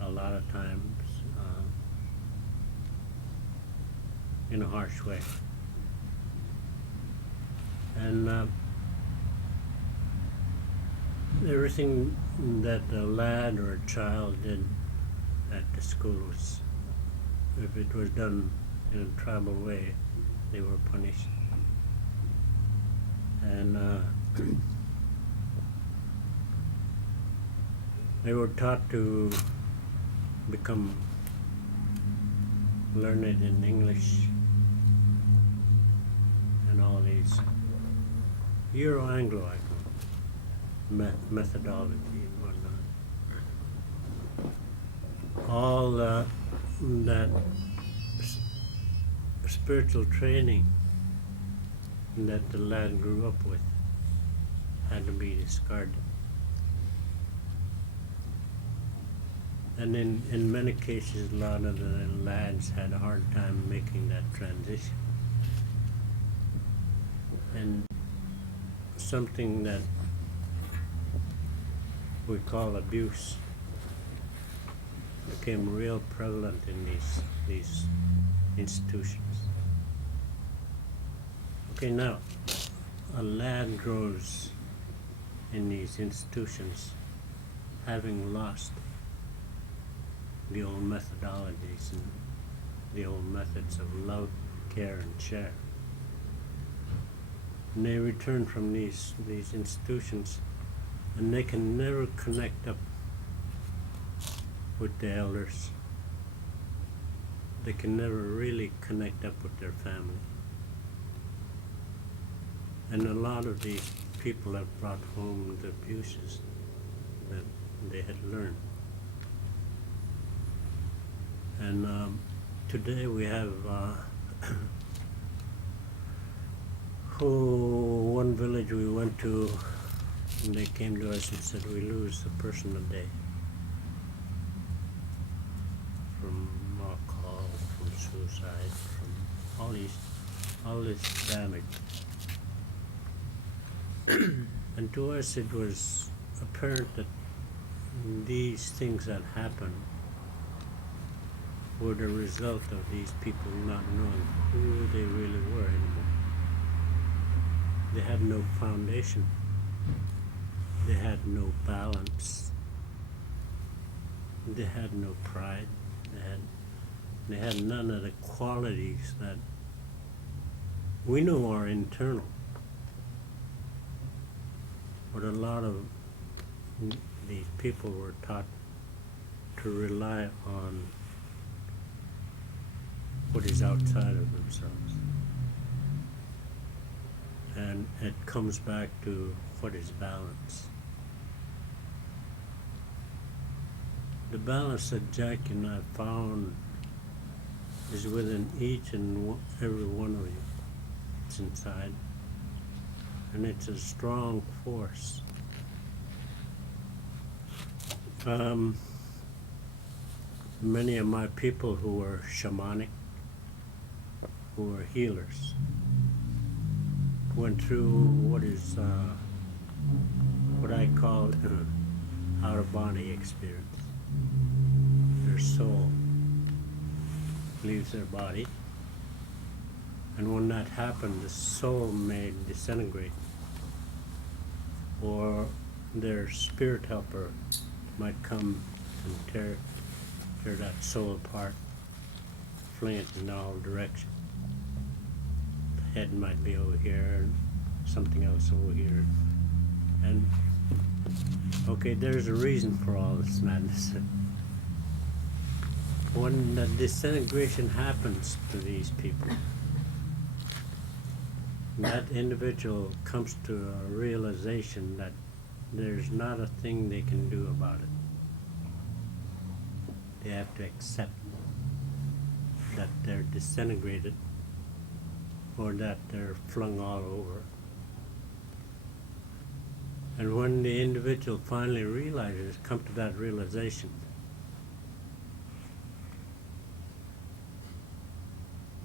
a lot of times in a harsh way. And everything that a lad or a child did at the school was, if it was done in a tribal way, they were punished. And they were taught to become learned in English and all these Euro-Anglo methodology and whatnot. All that spiritual training that the lad grew up with had to be discarded. And in many cases, a lot of the lads had a hard time making that transition. And something that we call abuse became real prevalent in these institutions. Okay, now, a lad grows in these institutions having lost the old methodologies and the old methods of love, care, and share. And they return from these institutions, and they can never connect up with the elders. They can never really connect up with their family. And a lot of these people have brought home the abuses that they had learned. And today we have one village we went to, and they came to us and said, we lose a person a day from alcohol, from suicide, from all this damage. And to us it was apparent that these things that happened were the result of these people not knowing who they really were anymore. They had no foundation. They had no balance. They had no pride. They had none of the qualities that we know are internal. But a lot of these people were taught to rely on what is outside of themselves. And it comes back to what is balance. The balance that Jackie and I found is within each and every one of you. It's inside. And it's a strong force. Many of my people who were shamanic, who were healers, went through what I call out-of-body experience. Their soul leaves their body, and when that happened, the soul may disintegrate, or their spirit helper might come and tear that soul apart, fling it in all directions. The head might be over here, and something else over here. And, okay, there's a reason for all this madness. When the disintegration happens to these people, that individual comes to a realization that there's not a thing they can do about it. They have to accept that they're disintegrated or that they're flung all over. And when the individual finally realizes, come to that realization,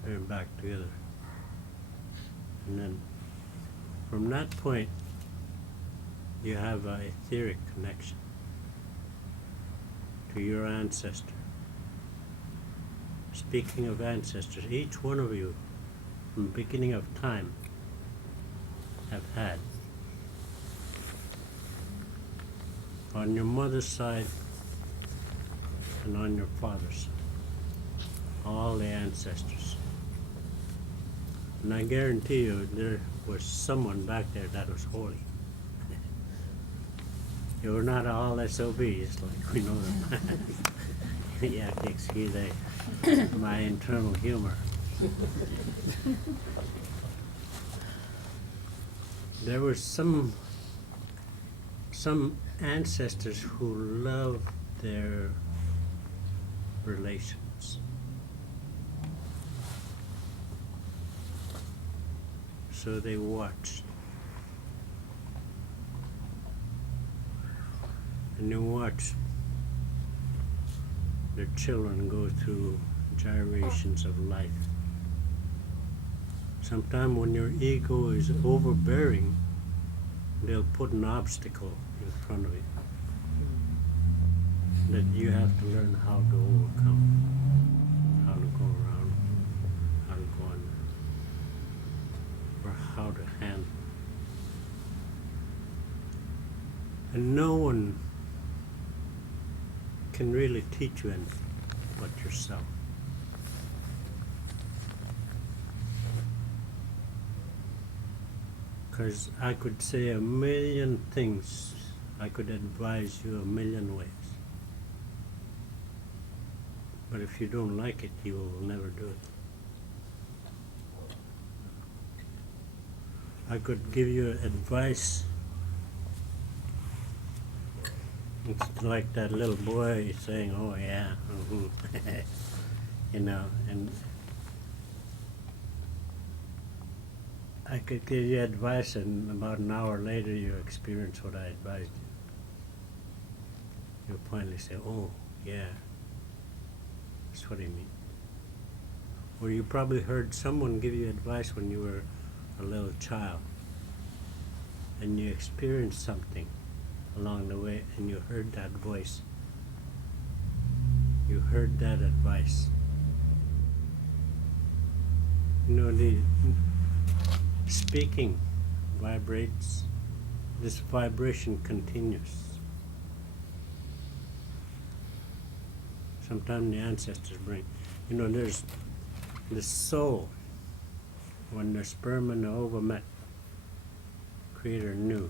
they're back together. And then from that point, you have an etheric connection to your ancestor. Speaking of ancestors, each one of you, from the beginning of time, have had, on your mother's side and on your father's side, all the ancestors. And I guarantee you there was someone back there that was holy. You were not all SOBs like we know them. You have to excuse my internal humor. There were some ancestors who loved their relations. So they watched. And they watched their children go through gyrations of life. Sometimes when your ego is overbearing, they'll put an obstacle in front of you that you have to learn how to overcome, how to go around, how to go under, or how to handle. And no one can really teach you anything but yourself. Because I could say a million things, I could advise you a million ways. But if you don't like it, you will never do it. I could give you advice. It's like that little boy saying, "Oh yeah," you know, and I could give you advice, and about an hour later, you experience what I advised you. You'll finally say, "Oh yeah, that's what I mean." Or you probably heard someone give you advice when you were a little child, and you experienced something along the way, and you heard that voice. You heard that advice. You know, the speaking vibrates. This vibration continues. Sometimes the ancestors bring, you know, there's the soul. When the sperm and the ovum met, Creator knew.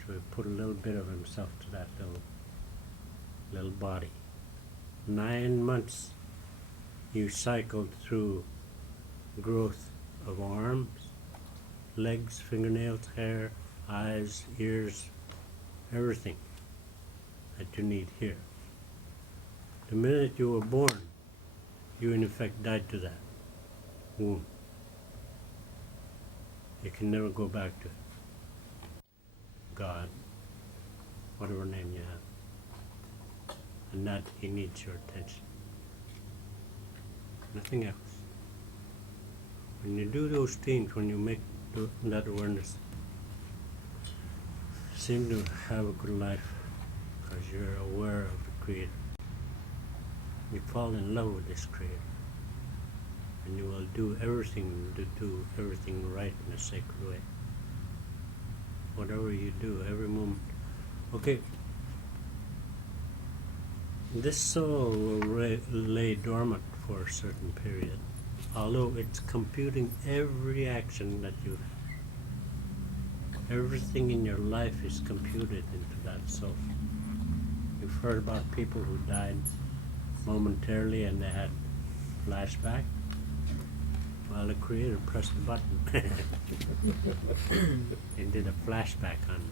So he put a little bit of himself to that little body. 9 months you cycled through growth of arms, legs, fingernails, hair, eyes, ears, everything that you need here. The minute you were born, you in effect died to that womb. You can never go back to it. God, whatever name you have. And that he needs your attention. Nothing else. When you do those things, when you make that awareness, seem to have a good life because you're aware of the Creator. You fall in love with this Creator. And you will do everything to do everything right in a sacred way. Whatever you do, every moment. Okay. This soul will lay dormant for a certain period, although it's computing every action that you have. Everything in your life is computed into that soul. You've heard about people who died momentarily and they had flashback. Well, the Creator pressed the button. He did a flashback on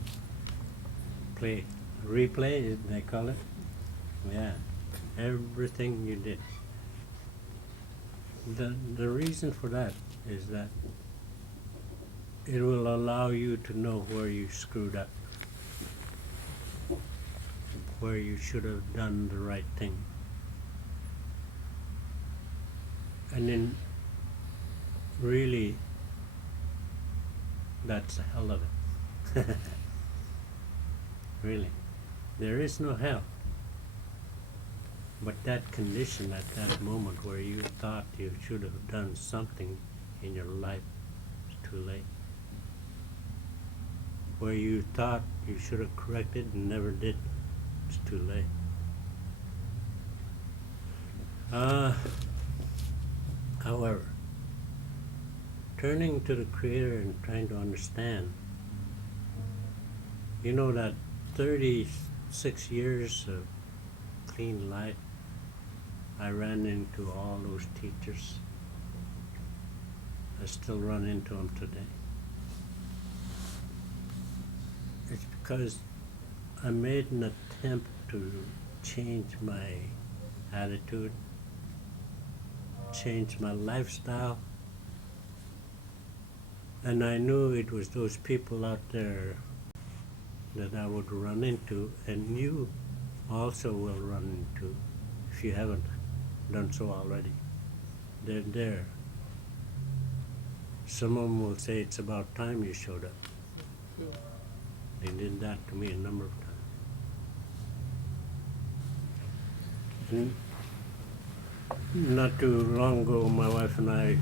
replay, they call it. Yeah, everything you did. The reason for that is that it will allow you to know where you screwed up, where you should have done the right thing. And then really, that's the hell of it. Really. There is no hell. But that condition at that moment where you thought you should have done something in your life, it's too late. Where you thought you should have corrected and never did, it's too late. However, turning to the Creator and trying to understand, you know that 36 years of clean life, I ran into all those teachers. I still run into them today. It's because I made an attempt to change my attitude, change my lifestyle, and I knew it was those people out there that I would run into, and you also will run into if you haven't done so already. They're there. Some of them will say it's about time you showed up. They did that to me a number of times. And not too long ago, my wife and I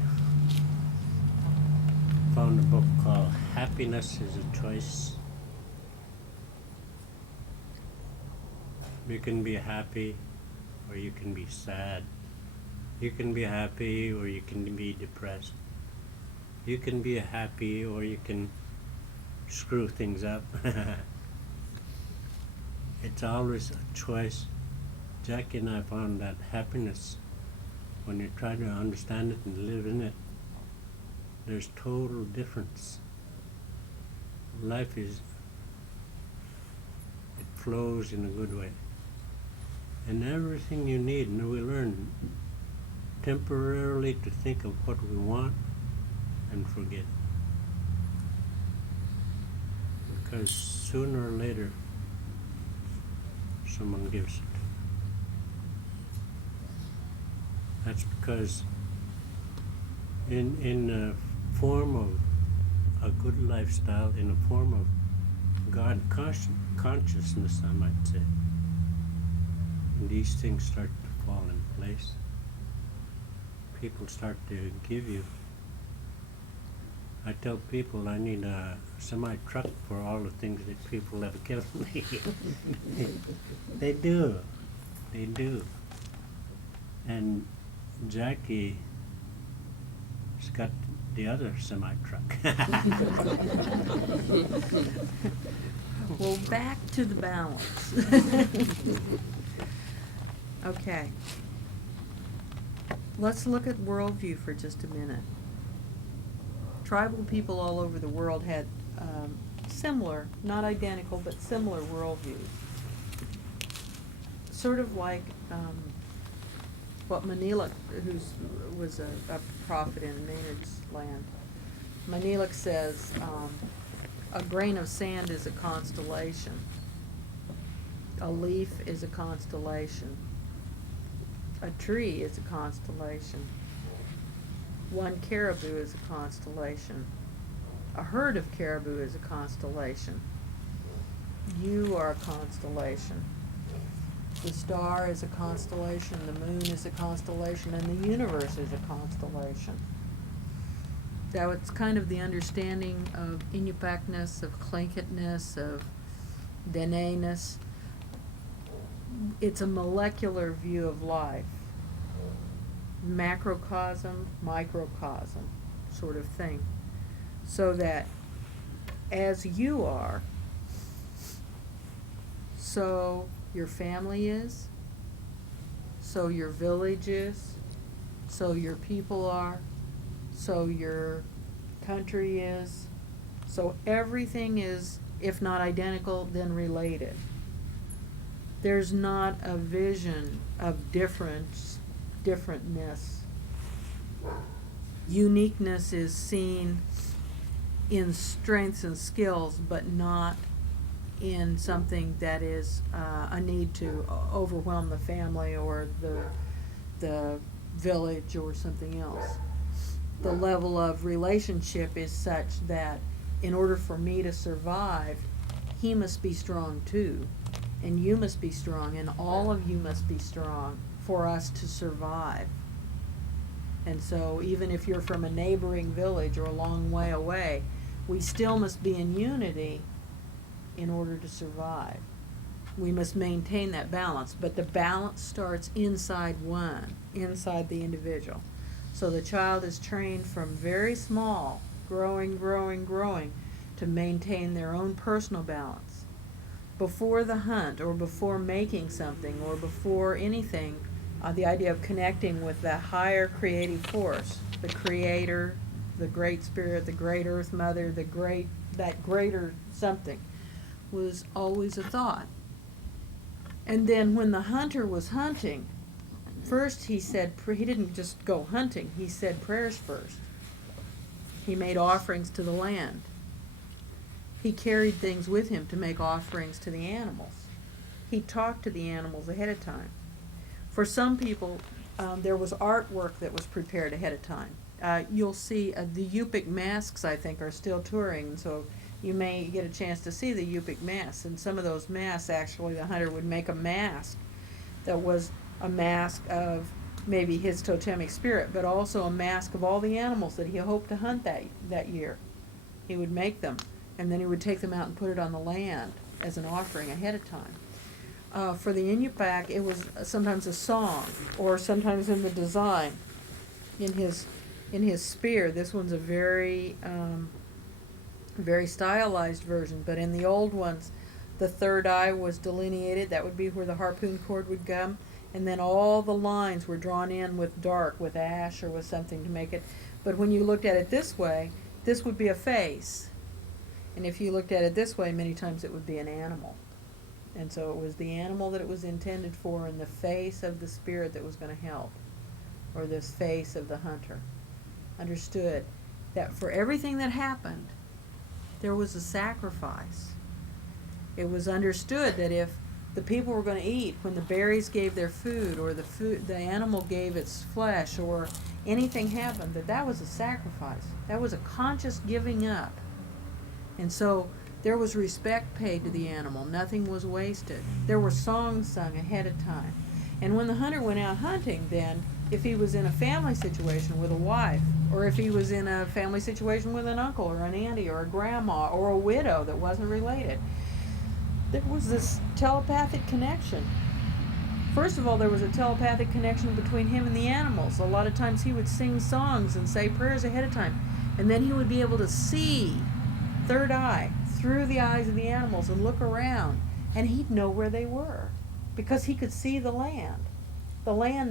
found a book called Happiness is a Choice. You can be happy or you can be sad. You can be happy or you can be depressed. You can be happy or you can screw things up. It's always a choice. Jackie and I found that happiness, when you try to understand it and live in it, there's total difference. Life is, it flows in a good way. And everything you need, and we learn temporarily to think of what we want and forget. Because sooner or later, someone gives it. That's because in a form of a good lifestyle, in a form of God consciousness, I might say, these things start to fall in place. People start to give you. I tell people I need a semi-truck for all the things that people have given me. They do. They do. And Jackie's got the other semi-truck. Well, back to the balance. Okay. Let's look at worldview for just a minute. Tribal people all over the world had similar, not identical, but similar worldviews. Sort of like what Menindee, who was a prophet in Maynard's land, Menindee says, a grain of sand is a constellation. A leaf is a constellation. A tree is a constellation. One caribou is a constellation. A herd of caribou is a constellation. You are a constellation. The star is a constellation, the moon is a constellation, and the universe is a constellation. So it's kind of the understanding of Inupakness, of Tlinkitness, of Dene-ness. It's a molecular view of life. Macrocosm, microcosm sort of thing. So that as you are, so your family is, so your village is, so your people are, so your country is, so everything is, if not identical, then related. There's not a vision of differentness. Uniqueness is seen in strengths and skills, but not in something that is a need to overwhelm the family or the village or something else. The level of relationship is such that in order for me to survive, he must be strong too, and you must be strong, and all of you must be strong for us to survive. And so even if you're from a neighboring village or a long way away, we still must be in unity in order to survive. We must maintain that balance, but the balance starts inside inside the individual. So the child is trained from very small, growing, to maintain their own personal balance. Before the hunt, or before making something, or before anything, the idea of connecting with that higher creative force, the Creator, the Great Spirit, the Great Earth Mother, that greater something, was always a thought. And then when the hunter was hunting, first he said, he didn't just go hunting, he said prayers first. He made offerings to the land. He carried things with him to make offerings to the animals. He talked to the animals ahead of time. For some people, there was artwork that was prepared ahead of time. You'll see the Yupik masks, I think, are still touring, so you may get a chance to see the Yupik masks. And some of those masks, actually, the hunter would make a mask that was a mask of maybe his totemic spirit, but also a mask of all the animals that he hoped to hunt that year. He would make them, and then he would take them out and put it on the land as an offering ahead of time. For the Inupiaq, it was sometimes a song, or sometimes in the design. In his spear, this one's a very stylized version, but in the old ones, the third eye was delineated. That would be where the harpoon cord would come, and then all the lines were drawn in with dark, with ash or with something to make it. But when you looked at it this way, this would be a face. And if you looked at it this way, many times it would be an animal. And so it was the animal that it was intended for, and the face of the spirit that was going to help, or this face of the hunter. Understood that for everything that happened, there was a sacrifice. It was understood that if the people were going to eat, when the berries gave their food, or the animal gave its flesh, or anything happened, that was a sacrifice. That was a conscious giving up. And so there was respect paid to the animal. Nothing was wasted. There were songs sung ahead of time. And when the hunter went out hunting, then, if he was in a family situation with a wife, or if he was in a family situation with an uncle, or an auntie, or a grandma, or a widow that wasn't related, there was this telepathic connection. First of all, there was a telepathic connection between him and the animals. A lot of times he would sing songs and say prayers ahead of time, and then he would be able to see, third eye, through the eyes of the animals and look around, and he'd know where they were, because he could see the land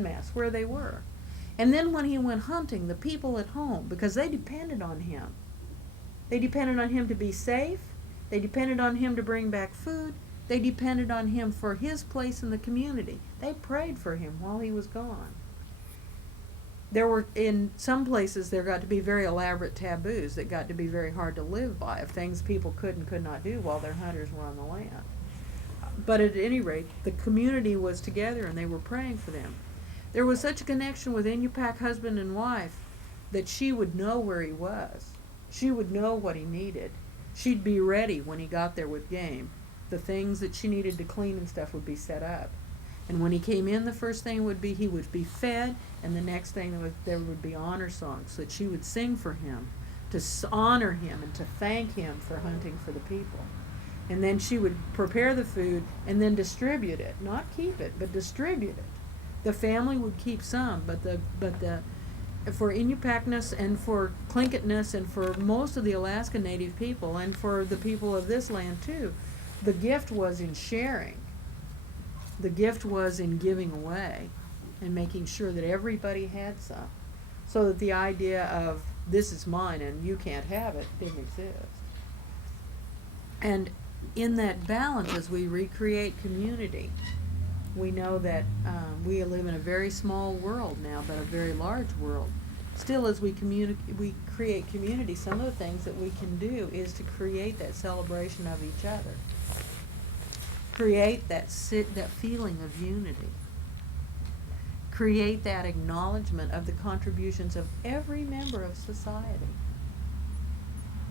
mass, where they were. And then when he went hunting, the people at home, because they depended on him. They depended on him to be safe. They depended on him to bring back food. They depended on him for his place in the community. They prayed for him while he was gone. There were, in some places, there got to be very elaborate taboos that got to be very hard to live by, of things people could and could not do while their hunters were on the land. But at any rate, the community was together and they were praying for them. There was such a connection with Inupiaq husband and wife that she would know where he was. She would know what he needed. She'd be ready when he got there with game. The things that she needed to clean and stuff would be set up. And when he came in, the first thing would be he would be fed, and the next thing there would be honor songs that she would sing for him, to honor him and to thank him for hunting for the people. And then she would prepare the food and then distribute it, not keep it, but distribute it. The family would keep some, but for Inupiaqness and for Tlinkitness and for most of the Alaska Native people and for the people of this land too, the gift was in sharing. The gift was in giving away and making sure that everybody had some, so that the idea of this is mine and you can't have it didn't exist. And in that balance, as we recreate community, we know that we live in a very small world now, but a very large world. Still, as we create community, some of the things that we can do is to create that celebration of each other. Create that feeling of unity. Create that acknowledgement of the contributions of every member of society.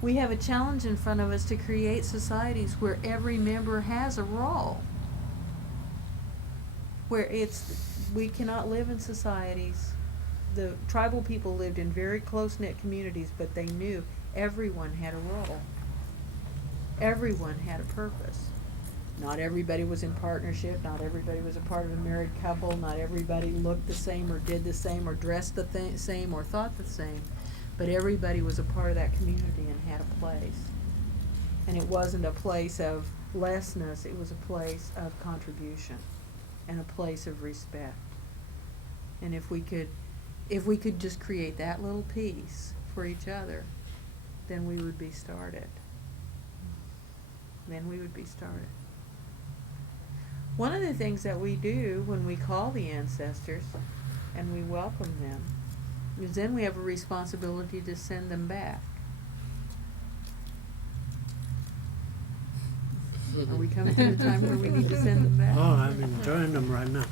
We have a challenge in front of us to create societies where every member has a role. Where we cannot live in societies. The tribal people lived in very close-knit communities, but they knew everyone had a role. Everyone had a purpose. Not everybody was in partnership, not everybody was a part of a married couple, not everybody looked the same or did the same or dressed the same or thought the same, but everybody was a part of that community and had a place. And it wasn't a place of lessness, it was a place of contribution and a place of respect. And if we could just create that little piece for each other, then we would be started. One of the things that we do when we call the ancestors and we welcome them is then we have a responsibility to send them back. Are we coming to the time where we need to send them back? Oh, I'm enjoying them right now.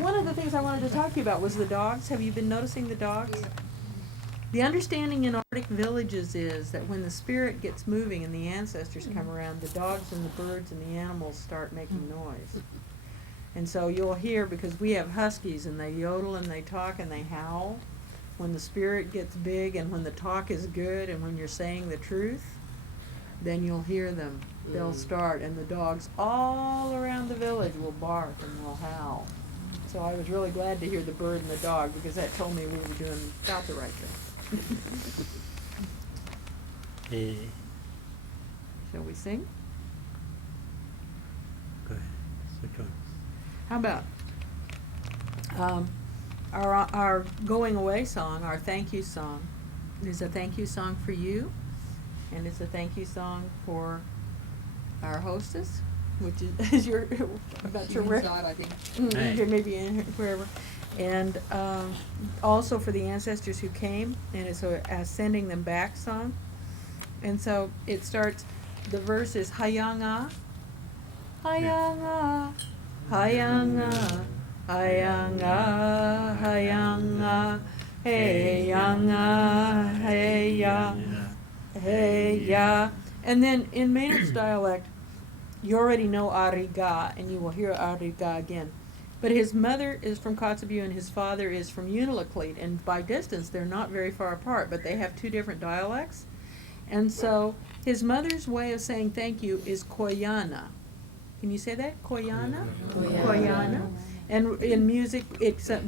One of the things I wanted to talk to you about was the dogs. Have you been noticing the dogs? The understanding in Arctic villages is that when the spirit gets moving and the ancestors come around, the dogs and the birds and the animals start making noise. And so you'll hear, because we have huskies and they yodel and they talk and they howl. when the spirit gets big and when the talk is good and when you're saying the truth, then you'll hear them. They'll start, and the dogs all around the village will bark and will howl. So I was really glad to hear the bird and the dog, because that told me we were doing about the right thing. Eh, Shall we sing? go ahead. Which one? How about our going away song, our thank you song, is a thank you song for you, and it's a thank you song for our hostess, which is your, I'm not sure where. Inside, I think. Hey. Maybe in wherever. And also for the ancestors who came, and it's a sending them back song. And so it starts, the verse is Hayanga, Hayanga, Hayanga, Hayanga, Hayanga, Hayanga, Heya, Heya. And then in Maynard's dialect, you already know Ariga, and you will hear Ariga again. But his mother is from Kotzebue and his father is from Unalakleet, and by distance they're not very far apart, but they have two different dialects. And so his mother's way of saying thank you is Koyana. Can you say that? Koyana? Koyana. And in music,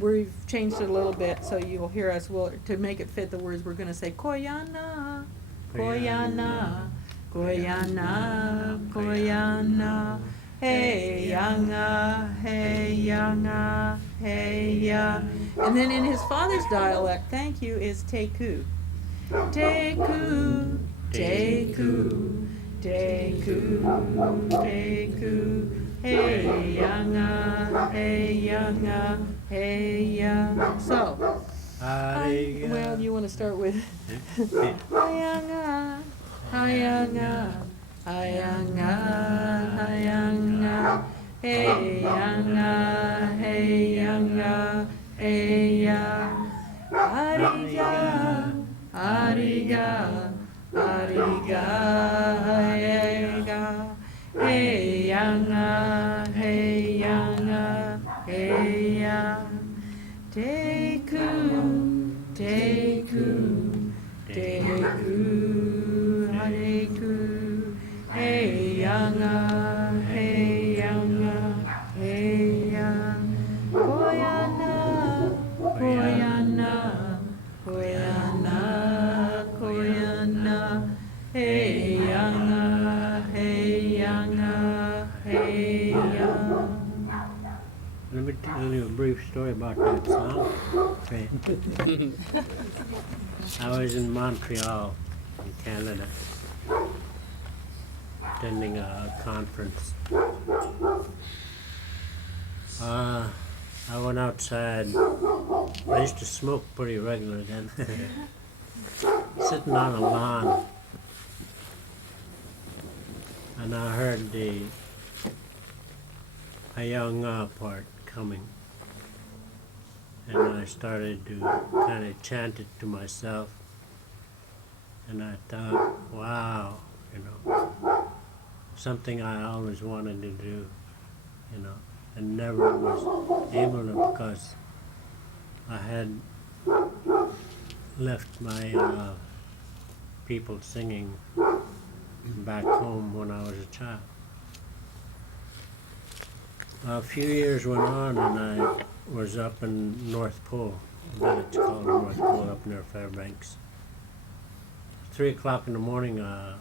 we've changed it a little bit, so you'll hear us. To make it fit the words, we're going to say Koyana, Koyana, Koyana, Koyana, hey yanga, hey yanga, hey ya. And then in his father's dialect, thank you is Teku. Teku, Teku, Teku, Teku, hey yanga, hey ya. So, well, you want to start with Hayanga, Hayanga, Hayanga, Hayanga, hey yanga, hey yanga, hey ya. Ariga, Ariga, Ariga, Ariga, hey yanga, hey yanga, hey ya. Teku, Teku, Teku, Hareku, hey yanga, hey yanga, hey ya. Koyana, Koyana, Koyana, Koyana, hey yanga, hey yanga, hey ya. Let me tell you a brief story about that song. Okay. I was in Montreal, in Canada, attending a conference. I went outside. I used to smoke pretty regular then. Sitting on a lawn, and I heard the Hayanga part coming. And I started to kind of chant it to myself. And I thought, wow, something I always wanted to do, and never was able to, because I had left my people singing back home when I was a child. A few years went on, and I was up in North Pole, a village called North Pole up near Fairbanks. 3 o'clock in the morning, a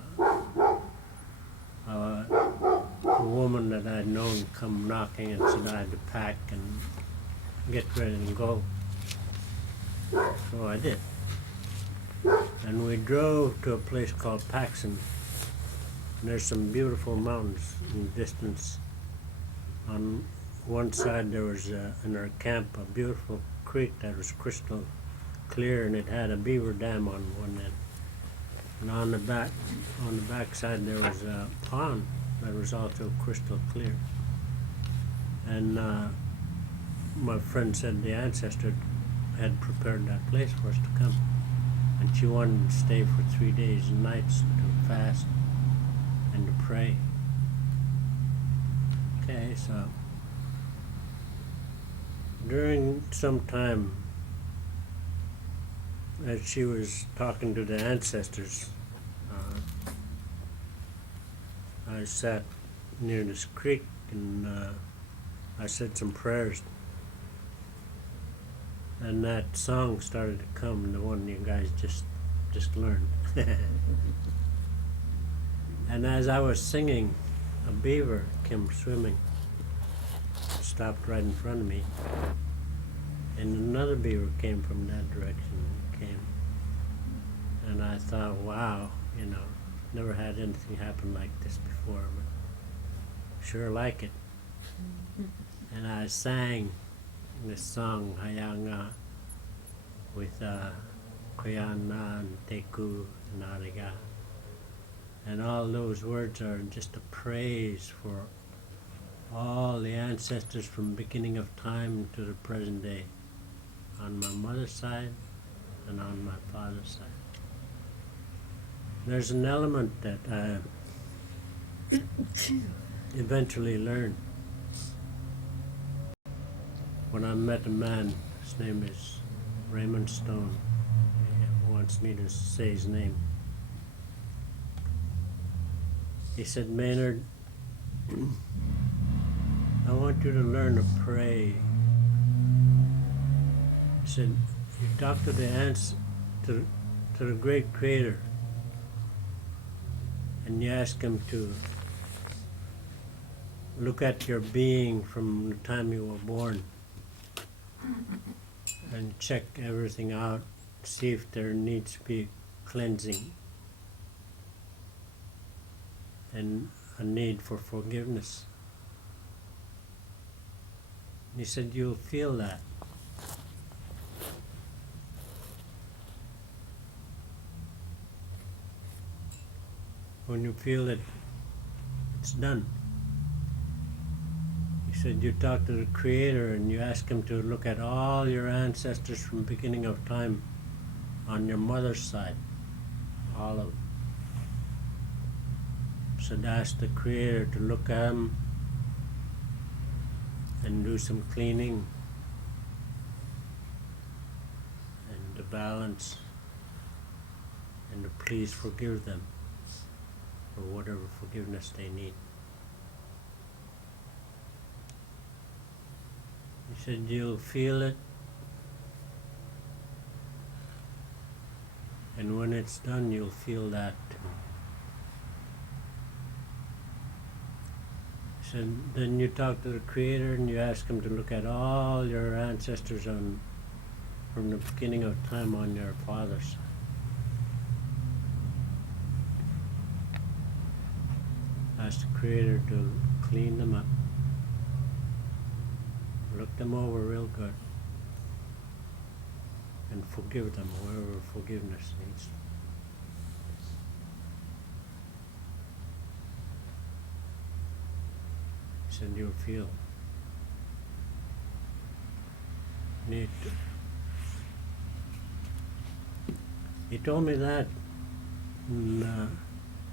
woman that I'd known come knocking and said I had to pack and get ready to go. So I did. And we drove to a place called Paxson. And there's some beautiful mountains in the distance. On one side there was, in our camp, a beautiful creek that was crystal clear, and it had a beaver dam on one end. And on the back side there was a pond that was also crystal clear. And my friend said the ancestor had prepared that place for us to come. And she wanted to stay for 3 days and nights to fast and to pray. Okay, so during some time as she was talking to the ancestors, I sat near this creek and I said some prayers. And that song started to come, the one you guys just learned. And as I was singing, a beaver came swimming, stopped right in front of me, and another beaver came from that direction and came. And I thought, wow, never had anything happen like this before, but sure like it. And I sang this song, Hayanga, with Koyana and Teku and Ariga. And all those words are just a praise for all the ancestors from beginning of time to the present day, on my mother's side and on my father's side. There's an element that I eventually learned when I met a man. His name is Raymond Stone. He wants me to say his name. He said, Maynard, I want you to learn to pray. He said, you talk to the ants, to the great creator, and you ask him to look at your being from the time you were born and check everything out, see if there needs to be cleansing and a need for forgiveness. He said, you'll feel that. When you feel it, it's done. He said, you talk to the Creator and you ask him to look at all your ancestors from the beginning of time on your mother's side, all of them. So ask the Creator to look at them and do some cleaning and to balance and to please forgive them for whatever forgiveness they need. He said, you'll feel it, and when it's done, you'll feel that too. He said, then you talk to the Creator and you ask him to look at all your ancestors from the beginning of time on your father's side. Ask the Creator to clean them up, look them over real good, and forgive them wherever forgiveness needs. He said, you'll feel. Neat. He told me that when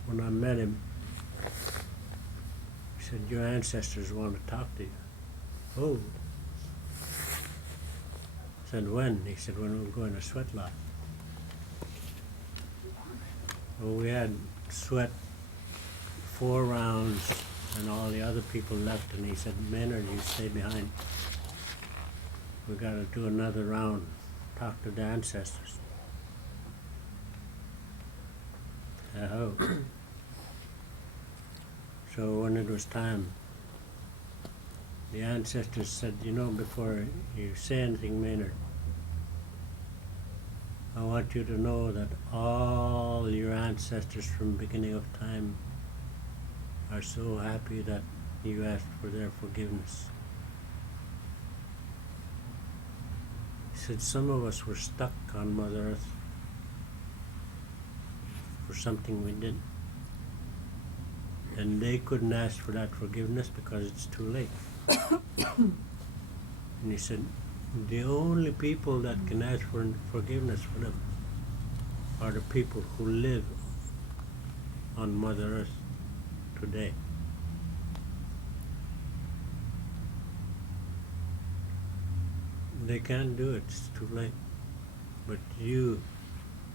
I met him. He said, your ancestors want to talk to you. Oh. I said, when? He said, when we're going to sweat lodge. Well, we had sweat 4 rounds and all the other people left, and he said, Maynard, you stay behind. We got to do another round, talk to the ancestors. Oh. So when it was time, the ancestors said, before you say anything, Maynard, I want you to know that all your ancestors from the beginning of time are so happy that you asked for their forgiveness. He said, some of us were stuck on Mother Earth for something we did. And they couldn't ask for that forgiveness because it's too late. And he said, the only people that can ask for forgiveness for them are the people who live on Mother Earth today. They can't do it, it's too late. But you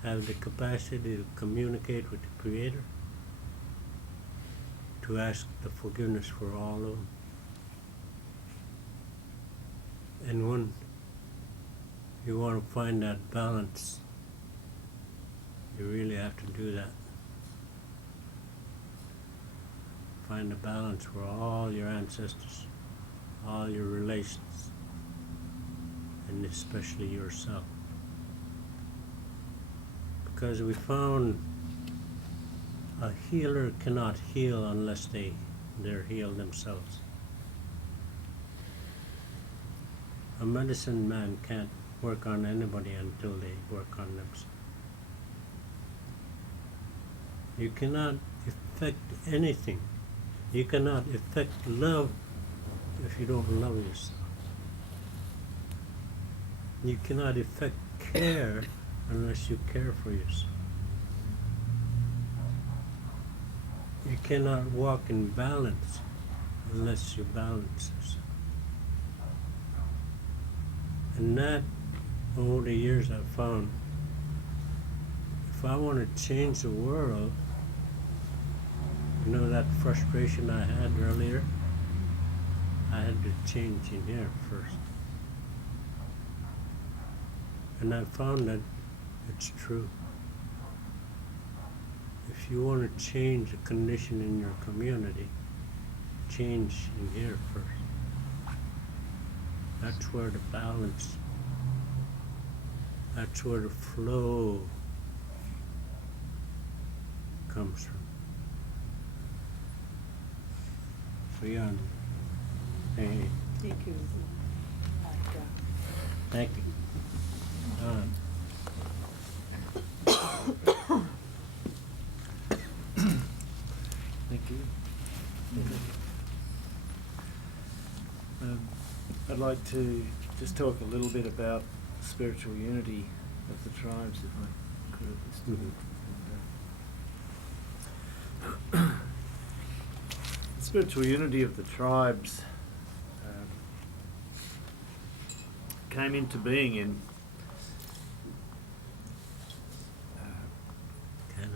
have the capacity to communicate with the Creator, to ask the forgiveness for all of them. And when you want to find that balance, you really have to do that. Find a balance for all your ancestors, all your relations, and especially yourself. Because we found a healer cannot heal unless they're healed themselves. A medicine man can't work on anybody until they work on themselves. You cannot affect anything. You cannot affect love if you don't love yourself. You cannot affect care unless you care for yourself. You cannot walk in balance unless you balance yourself. And that, over the years, I've found, if I want to change the world, you know that frustration I had earlier? I had to change in here first. And I found that it's true. If you want to change a condition in your community, change in here first. That's where the balance, that's where the flow comes from. So yeah, hey, Thank you. thank you. Thank you. I'd like to just talk a little bit about spiritual unity of the tribes, if I could at this time. The spiritual unity of the tribes came into being in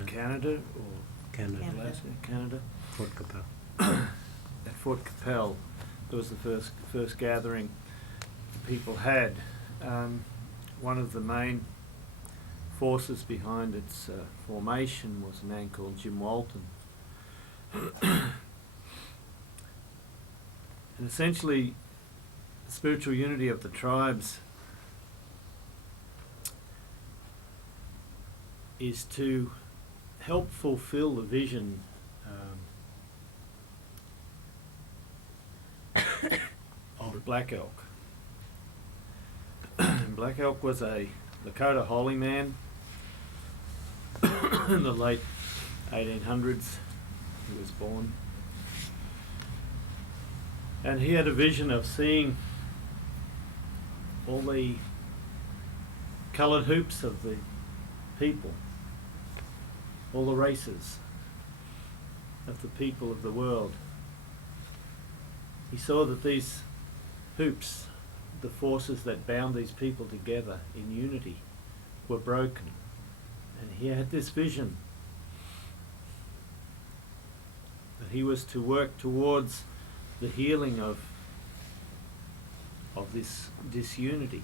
Canada or Canada. Alaska, Canada. Fort Capel. At Fort Capel, there was the first gathering the people had. One of the main forces behind its formation was a man called Jim Walton. And essentially, the spiritual unity of the tribes is to help fulfill the vision of Black Elk. Black Elk was a Lakota holy man in the late 1800s. He was born. And he had a vision of seeing all the coloured hoops of the people, all the races of the people of the world. He saw that these hoops, the forces that bound these people together in unity, were broken. And he had this vision that he was to work towards the healing of this disunity.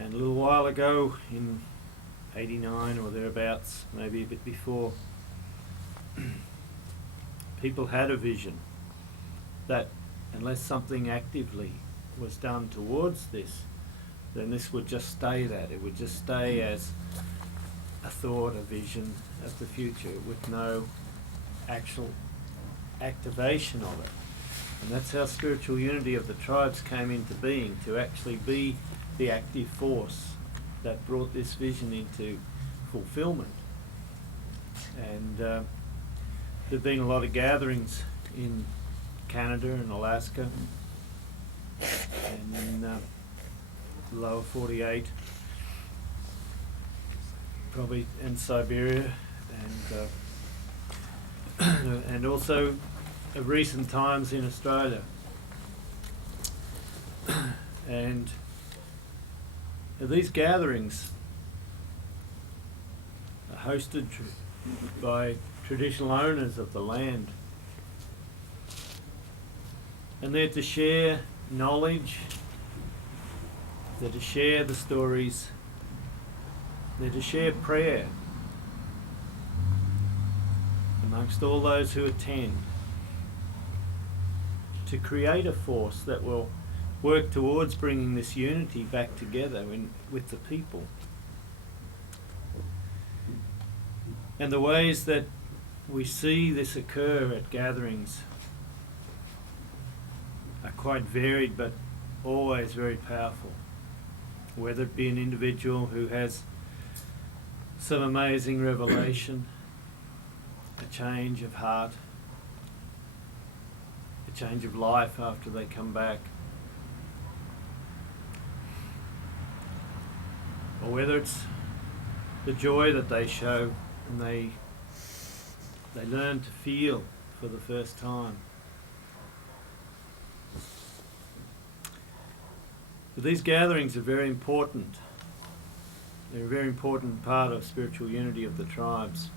And a little while ago, in 89 or thereabouts, maybe a bit before, people had a vision that unless something actively was done towards this, then this would just stay that. It would just stay as a thought, a vision of the future with no actual activation of it. And that's how spiritual unity of the tribes came into being, to actually be the active force that brought this vision into fulfillment. And there have been a lot of gatherings in Canada and Alaska and in the lower 48, probably, and Siberia, and also of recent times in Australia. And these gatherings are hosted by traditional owners of the land. And they're to share knowledge, they're to share the stories, they're to share prayer amongst all those who attend, to create a force that will work towards bringing this unity back together with the people. And the ways that we see this occur at gatherings are quite varied, but always very powerful. Whether it be an individual who has some amazing revelation, a change of heart, a change of life after they come back, or whether it's the joy that they show and they learn to feel for the first time. But these gatherings are very important. They're a very important part of spiritual unity of the tribes.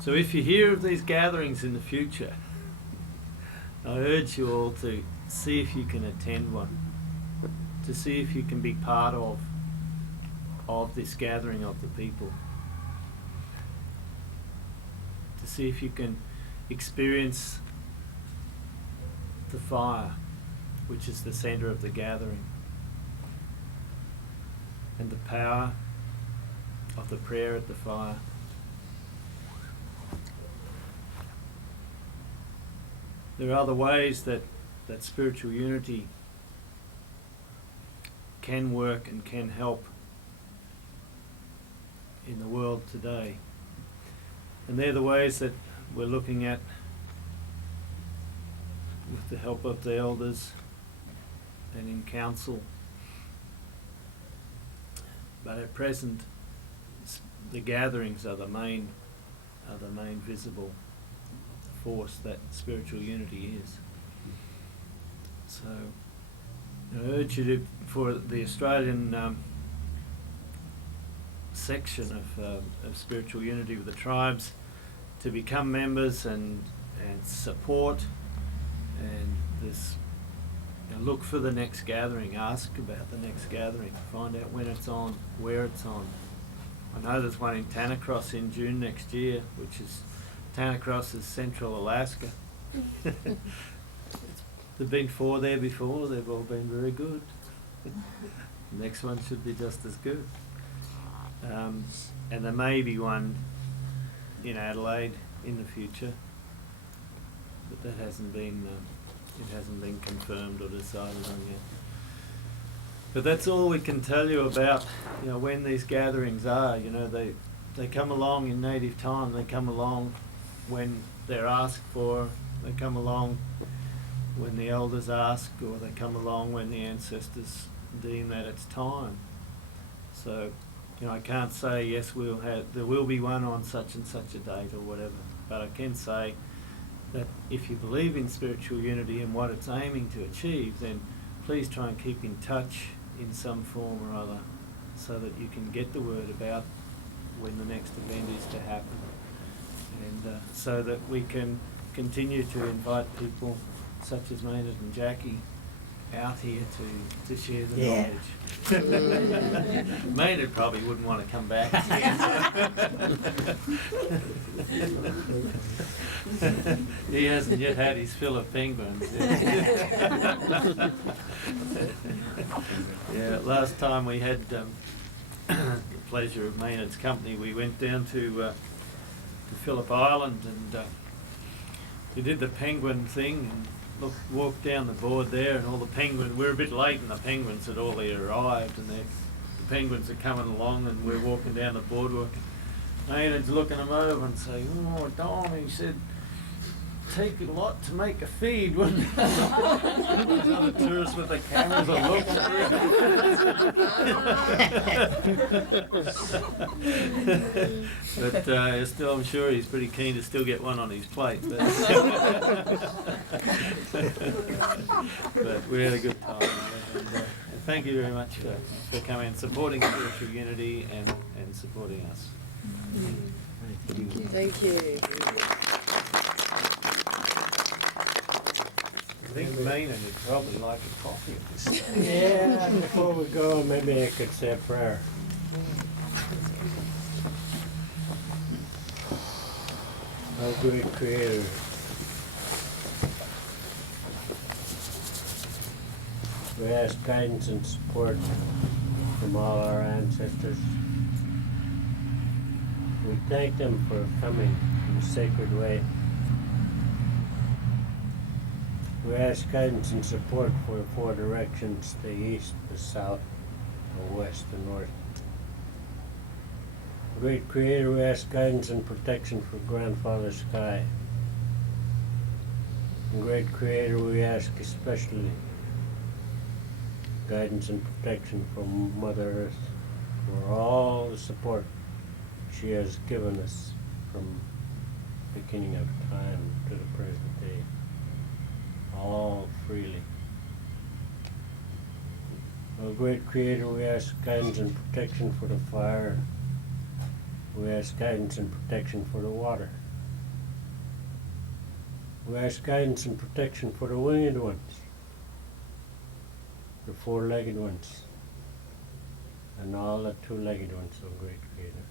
So if you hear of these gatherings in the future, I urge you all to see if you can attend one, to see if you can be part of this gathering of the people, to see if you can experience the fire, which is the centre of the gathering, and the power of the prayer at the fire. There are other ways that spiritual unity can work and can help in the world today. And they're the ways that we're looking at with the help of the elders and in council. But at present, the gatherings are the main visible force that spiritual unity is. So I urge you for the Australian section of spiritual unity with the tribes to become members and support, and look for the next gathering, ask about the next gathering, find out when it's on, where it's on. I know there's one in Tanacross in June next year, which is Tanacross is central Alaska. There've been 4 there before, they've all been very good. The next one should be just as good. And there may be one in Adelaide in the future, but that hasn't been confirmed or decided on yet. But that's all we can tell you about, when these gatherings are. They come along in native time, they come along when they're asked for, they come along when the elders ask, or they come along when the ancestors deem that it's time. So, I can't say, yes, there will be one on such and such a date or whatever, but I can say that if you believe in spiritual unity and what it's aiming to achieve, then please try and keep in touch in some form or other so that you can get the word about when the next event is to happen, and so that we can continue to invite people such as Maynard and Jackie out here to share the knowledge. Maynard probably wouldn't want to come back. He hasn't yet had his fill of penguins. Yeah, last time we had the pleasure of Maynard's company, we went down to Phillip Island and we did the penguin thing and walked down the board there, and all the penguins, we're a bit late and the penguins had already arrived, and the penguins are coming along and we're walking down the boardwalk. Maynard's looking them over and saying, "Oh, Don," he said, take a lot to make a feed, wouldn't it? Those other tourists with the cameras are looking through. But still, I'm sure he's pretty keen to still get one on his plate. But, but we had a good time. And thank you very much for coming and supporting spiritual unity and supporting us. Thank you. I think Maynard would probably like a coffee at this stage. Yeah, before we go, maybe I could say a prayer. Our great Creator, we ask guidance and support from all our ancestors. We thank them for coming in a sacred way. We ask guidance and support for the four directions, the east, the south, the west, the north. Great Creator, we ask guidance and protection for Grandfather Sky. And Great Creator, we ask especially guidance and protection from Mother Earth for all the support she has given us from the beginning of time to the present day, all freely. O great Creator, we ask guidance and protection for the fire. We ask guidance and protection for the water. We ask guidance and protection for the winged ones, the four-legged ones, and all the two-legged ones, O great Creator.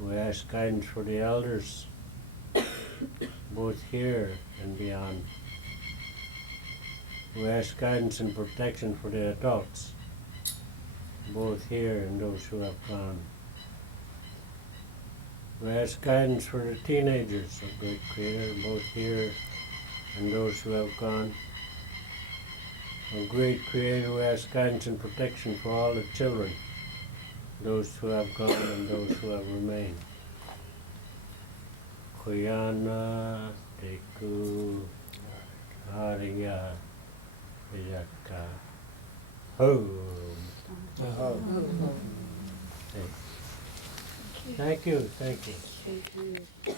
We ask guidance for the elders, both here and beyond. We ask guidance and protection for the adults, both here and those who have gone. We ask guidance for the teenagers, O great Creator, both here and those who have gone. O great Creator, we ask guidance and protection for all the children, those who have gone and those who have remained. Kuyana Teku Hariya Yaka Home. Thank you, thank you. Thank you.